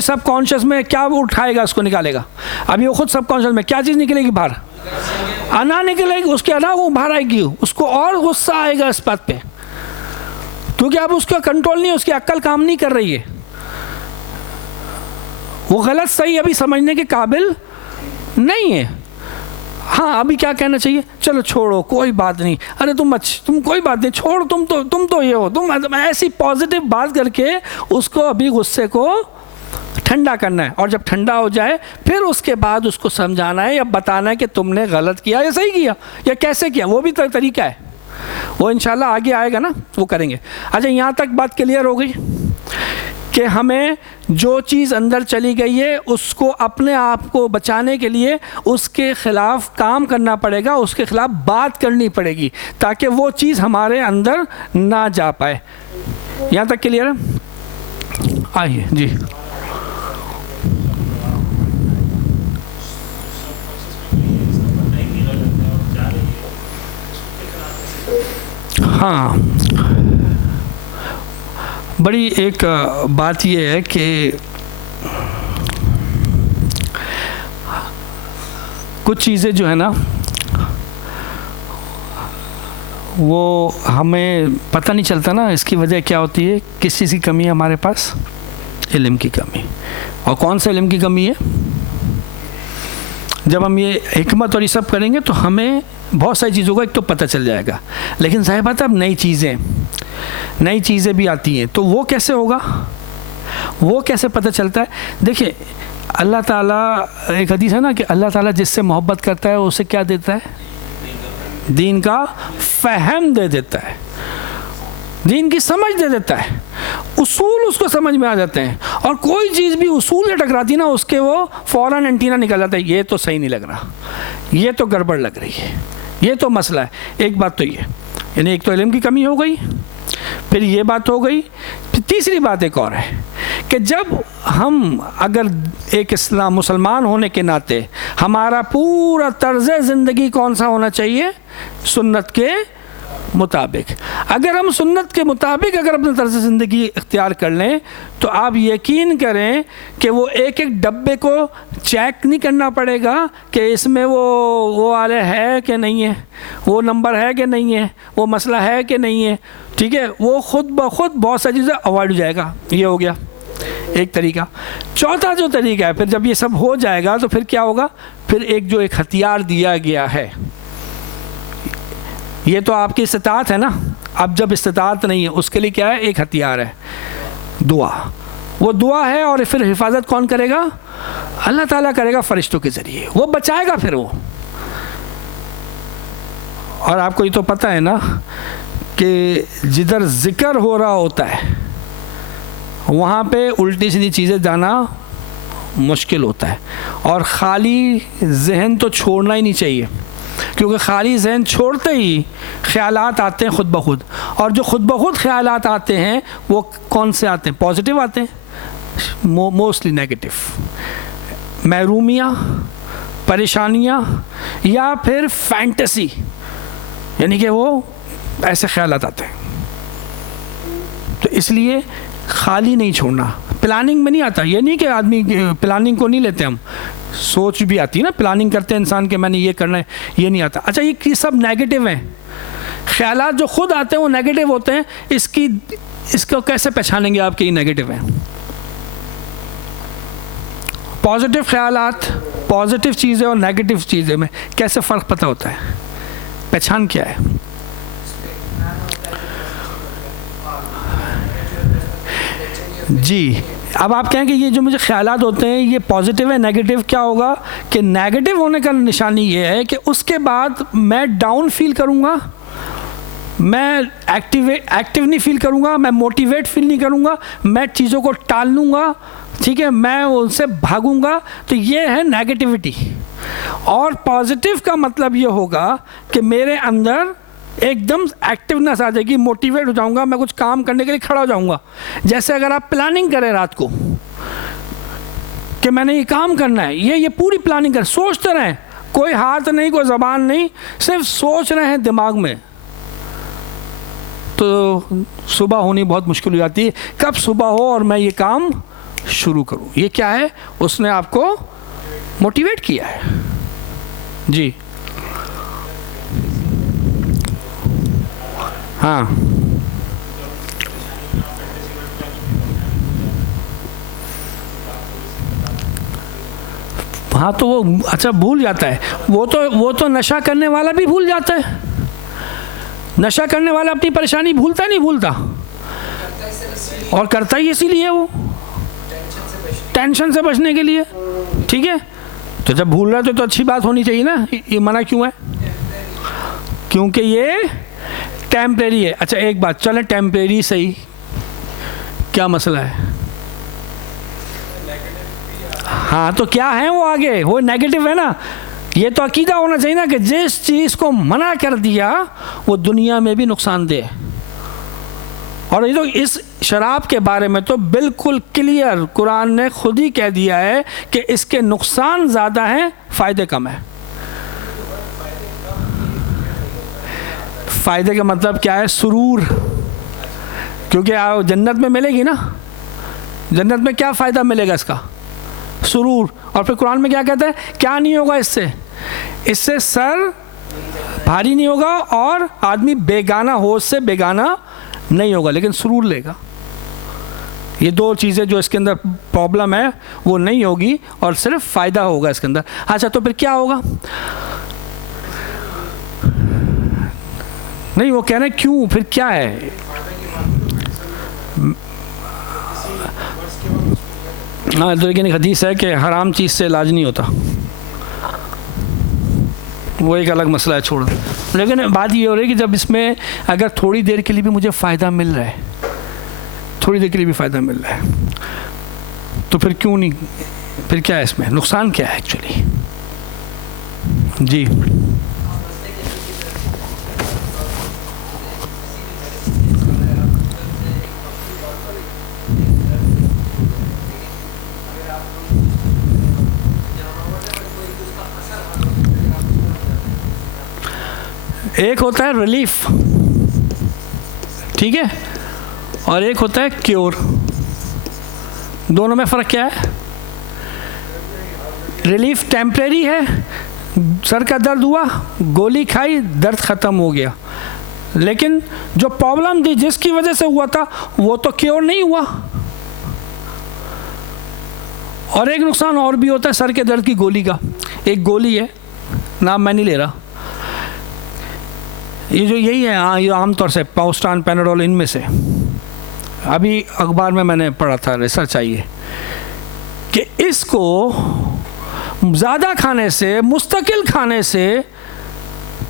सब कॉन्शियस में क्या उठाएगा, उसको निकालेगा? अभी वो खुद सब कॉन्शियस में क्या चीज़ निकलेगी बाहर? अना निकलेगी, उसकी अना वो बाहर आएगी, उसको और गुस्सा आएगा इस बात पे। क्योंकि अब उसका कंट्रोल नहीं है, उसकी अक्ल काम नहीं कर रही है, वो गलत सही अभी समझने के काबिल नहीं है। हाँ, अभी क्या कहना चाहिए, चलो छोड़ो कोई बात नहीं, अरे तुम कोई बात नहीं, छोड़, तुम तो ये हो, तुम ऐसी पॉजिटिव बात करके उसको अभी गुस्से को ठंडा करना है। और जब ठंडा हो जाए फिर उसके बाद उसको समझाना है या बताना है कि तुमने गलत किया या सही किया या कैसे किया, वो भी तरीका है, वो इंशाल्लाह आगे आएगा ना, वो करेंगे। अच्छा, यहाँ तक बात क्लियर हो गई कि हमें जो चीज़ अंदर चली गई है उसको अपने आप को बचाने के लिए उसके ख़िलाफ़ काम करना पड़ेगा, उसके ख़िलाफ़ बात करनी पड़ेगी ताकि वो चीज़ हमारे अंदर ना जा पाए। यहाँ तक क्लियर है? आइए जी। हाँ, बड़ी एक बात ये है कि कुछ चीज़ें जो है ना वो हमें पता नहीं चलता ना, इसकी वजह क्या होती है, किस चीज़ की कमी है हमारे पास, इल्म की कमी। और कौन सा इल्म की कमी है? जब हम ये हिकमत और ये सब करेंगे तो हमें बहुत सारी चीज़ों का एक तो पता चल जाएगा, लेकिन ज़ाहिर बात है अब नई चीज़ें भी आती हैं, तो वो कैसे होगा, वो कैसे पता चलता है? देखिए, अल्लाह ताला, एक हदीस है ना कि अल्लाह ताला जिससे मोहब्बत करता है उसे क्या देता है? दीन का फ़हम दे देता है, दीन की समझ दे देता है, उसूल उसको समझ में आ जाते हैं। और कोई चीज़ भी उसूल से टकराती ना, उसके वो फ़ौरन एंटीना निकल जाता है, ये तो सही नहीं लग रहा, ये तो गड़बड़ लग रही है, ये तो मसला है। एक बात तो ये, यानी एक तो इल्म की कमी हो गई, फिर ये बात हो गई, फिर तीसरी बात एक और है कि जब हम अगर एक मुसलमान होने के नाते हमारा पूरा तर्ज़ ज़िंदगी कौन सा होना चाहिए? सुन्नत के मुताबिक। अगर हम सुन्नत के मुताबिक अगर अपना तर्ज़ ज़िंदगी इख्तियार कर लें तो आप यकीन करें कि वो एक एक डब्बे को चेक नहीं करना पड़ेगा कि इसमें वो वाले है कि नहीं है, वो नंबर है कि नहीं है, वो मसला है कि नहीं है, ठीक है, वो ख़ुद ब खुद बहुत सारी चीज़ें अवॉइड हो जाएगा। ये हो गया एक तरीका। चौथा जो तरीका है, फिर जब ये सब हो जाएगा तो फिर क्या होगा? फिर एक हथियार दिया गया है, ये तो आपकी इस्तिताअत है ना, अब जब इस्तिताअत नहीं है उसके लिए क्या है? एक हथियार है, दुआ। वो दुआ है और फिर हिफाजत कौन करेगा? अल्लाह ताला करेगा फरिश्तों के ज़रिए, वो बचाएगा फिर वो। और आपको ये तो पता है ना कि जिधर ज़िक्र हो रहा होता है वहाँ पे उल्टी सीधी चीज़ें जाना मुश्किल होता है। और ख़ाली जहन तो छोड़ना ही नहीं चाहिए, क्योंकि खाली जहन छोड़ते ही ख़यालात आते हैं ख़ुद ब खुद। और जो ख़ुद ब खुद ख़यालात आते हैं वो कौन से आते हैं? पॉजिटिव आते हैं, मोस्टली नेगेटिव, महरूमियाँ, परेशानियाँ, या फिर फैंटेसी, यानी कि वो ऐसे ख़यालात आते हैं। तो इसलिए खाली नहीं छोड़ना। प्लानिंग में नहीं आता, ये नहीं कि आदमी प्लानिंग को नहीं लेते हम, सोच भी आती है ना, प्लानिंग करते हैं इंसान के मैंने ये करना है, ये नहीं आता। अच्छा, ये सब नेगेटिव हैं, ख्यालात जो खुद आते हैं वो नेगेटिव होते हैं। इसको कैसे पहचानेंगे आपके ये नेगेटिव हैं? पॉजिटिव ख्यालात, पॉजिटिव चीज़ें और नेगेटिव चीज़ें में कैसे फ़र्क पता होता है? पहचान क्या है? जी, अब आप कहेंगे ये जो मुझे ख़यालात होते हैं ये पॉजिटिव है, नेगेटिव क्या होगा? कि नेगेटिव होने का निशानी ये है कि उसके बाद मैं डाउन फील करूँगा, मैं एक्टिव नहीं फील करूँगा, मैं मोटिवेट फील नहीं करूँगा, मैं चीज़ों को टाल लूँगा, ठीक है, मैं उनसे भागूँगा। तो ये है नेगेटिविटी। और पॉजिटिव का मतलब ये होगा कि मेरे अंदर एकदम एक्टिवनेस आ जाएगी, मोटिवेट हो जाऊंगा, मैं कुछ काम करने के लिए खड़ा हो जाऊंगा। जैसे अगर आप प्लानिंग करें रात को कि मैंने ये काम करना है, ये पूरी प्लानिंग करें, सोचते रहें, कोई हाथ नहीं, कोई ज़बान नहीं, सिर्फ सोच रहे हैं दिमाग में, तो सुबह होनी बहुत मुश्किल हो जाती है। कब सुबह हो और मैं ये काम शुरू करूँ? ये क्या है? उसने आपको मोटिवेट किया है। जी हाँ, हाँ तो वो अच्छा भूल जाता है, वो तो नशा करने वाला भी भूल जाता है। नशा करने वाला अपनी परेशानी भूलता नहीं भूलता, और करता ही इसीलिए वो टेंशन से बचने के लिए। ठीक है, तो जब भूल रहा है तो अच्छी बात होनी चाहिए ना, ये मना क्यों है? क्योंकि ये टेम्परेरी है। अच्छा एक बात, चले टेम्परेरी सही, क्या मसला है? हाँ तो क्या है वो आगे, वो नेगेटिव है ना। ये तो अकीदा होना चाहिए ना कि जिस चीज़ को मना कर दिया वो दुनिया में भी नुकसानदेह। और ये तो इस शराब के बारे में तो बिल्कुल क्लियर कुरान ने खुद ही कह दिया है कि इसके नुकसान ज़्यादा हैं, फ़ायदे कम है। फ़ायदे का मतलब क्या है? सुरूर, क्योंकि जन्नत में मिलेगी ना। जन्नत में क्या फ़ायदा मिलेगा इसका? सुरूर। और फिर कुरान में क्या कहता है? क्या नहीं होगा इससे? इससे सर भारी नहीं होगा और आदमी बेगाना होश से बेगाना नहीं होगा, लेकिन सुरूर लेगा। ये दो चीज़ें जो इसके अंदर प्रॉब्लम है वो नहीं होगी और सिर्फ फ़ायदा होगा इसके अंदर। अच्छा तो फिर क्या होगा? नहीं वो कह रहे हैं क्यों, फिर क्या है? हाँ तो लेकिन एक हदीस है कि हराम चीज़ से इलाज नहीं होता, वो एक अलग मसला है, छोड़। लेकिन बात ये हो रही है कि जब इसमें अगर थोड़ी देर के लिए भी मुझे फ़ायदा मिल रहा है, थोड़ी देर के लिए भी फ़ायदा मिल रहा है, तो फिर क्यों नहीं? फिर क्या है इसमें? नुकसान क्या है एक्चुअली? जी एक होता है रिलीफ, ठीक है, और एक होता है क्योर। दोनों में फ़र्क क्या है? रिलीफ टेम्परेरी है, सर का दर्द हुआ, गोली खाई, दर्द ख़त्म हो गया। लेकिन जो प्रॉब्लम थी जिसकी वजह से हुआ था वो तो क्योर नहीं हुआ। और एक नुकसान और भी होता है सर के दर्द की गोली का। एक गोली है, नाम मैं नहीं ले रहा, ये जो यही है, हाँ ये आमतौर से पाउस्टान, पैनाडोल, इनमें से अभी अखबार में मैंने पढ़ा था, रिसर्च आई है कि इसको ज़्यादा खाने से, मुस्तकिल खाने से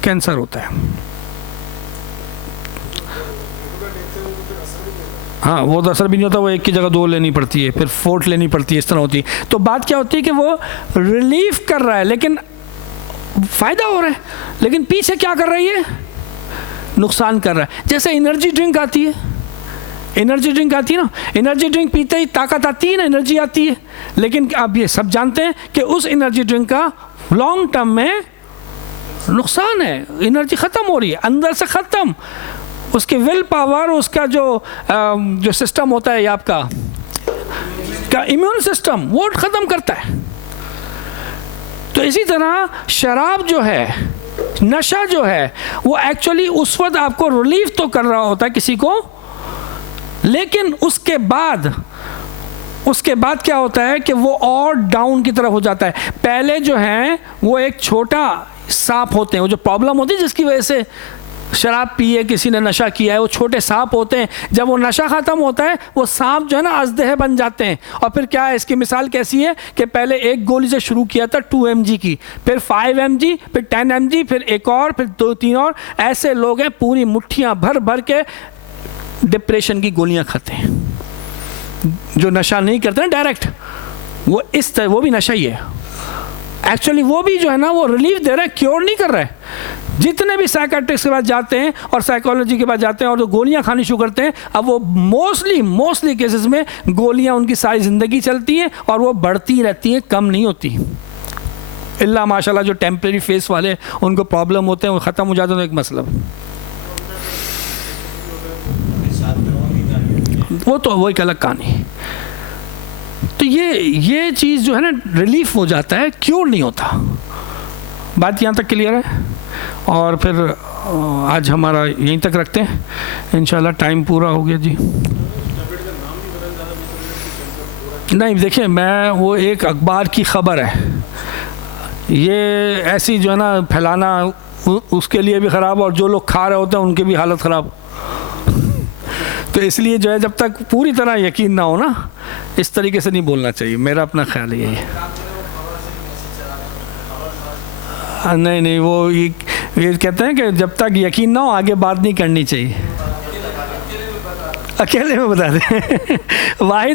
कैंसर होता है। हाँ वो तो असर भी नहीं होता, वो एक की जगह दो लेनी पड़ती है, फिर 4 लेनी पड़ती है, इस तरह होती है। तो बात क्या होती है कि वो रिलीफ कर रहा है, लेकिन फ़ायदा हो रहा है, लेकिन पीछे क्या कर रही है? नुकसान कर रहा है। जैसे एनर्जी ड्रिंक आती है, एनर्जी ड्रिंक आती है ना, एनर्जी ड्रिंक पीते ही ताकत आती है ना, एनर्जी आती है। लेकिन आप ये सब जानते हैं कि उस एनर्जी ड्रिंक का लॉन्ग टर्म में नुकसान है, एनर्जी ख़त्म हो रही है अंदर से, ख़त्म। उसके विल पावर, उसका जो सिस्टम होता है आपका इम्यून सिस्टम, वो ख़त्म करता है। तो इसी तरह शराब जो है, नशा जो है, वो एक्चुअली उस वक्त आपको रिलीफ तो कर रहा होता है किसी को, लेकिन उसके बाद क्या होता है कि वो और डाउन की तरफ हो जाता है। पहले जो है वो एक छोटा सांप होते हैं, वो जो प्रॉब्लम होती है जिसकी वजह से शराब पिए, किसी ने नशा किया है, वो छोटे सांप होते हैं। जब वो नशा ख़त्म होता है वो सांप जो है ना अजदहे बन जाते हैं। और फिर क्या है, इसकी मिसाल कैसी है कि पहले एक गोली से शुरू किया था 2 mg की, फिर 5 mg, फिर 10 mg, फिर एक और, फिर 2-3 और। ऐसे लोग हैं पूरी मुट्ठियाँ भर भर के डिप्रेशन की गोलियाँ खाते हैं। जो नशा नहीं करते ना डायरेक्ट, वो इस तरह, वो भी नशा ही है एक्चुअली। वो भी जो है ना वो रिलीफ दे रहा है, क्योर नहीं कर रहा है। जितने भी साइकेट्रिस्ट के पास जाते हैं और साइकोलॉजी के पास जाते हैं और जो गोलियां खानी शुरू करते हैं, अब वो मोस्टली केसेस में गोलियां उनकी सारी ज़िंदगी चलती हैं और वो बढ़ती रहती हैं, कम नहीं होती। इल्ला माशाल्लाह जो टेम्परेरी फेस वाले उनको प्रॉब्लम होते हैं वो ख़त्म हो जाते हैं, तो एक मसला वो एक अलग कहानी। तो ये चीज़ जो है ना रिलीफ हो जाता है, क्योर नहीं होता। बात यहाँ तक क्लियर है। और फिर आज हमारा यहीं तक रखते हैं, इंशाल्लाह टाइम पूरा हो गया जी। नहीं देखिए, मैं वो एक अखबार की ख़बर है, ये ऐसी जो है ना फैलाना उसके लिए भी ख़राब, और जो लोग खा रहे होते हैं उनकी भी हालत ख़राब। तो इसलिए जो है जब तक पूरी तरह यकीन ना हो ना, इस तरीके से नहीं बोलना चाहिए, मेरा अपना ख्याल यही है। नहीं नहीं, वो ये कहते हैं कि जब तक यकीन ना हो आगे बात नहीं करनी चाहिए। अकेले में बता दें वाहिद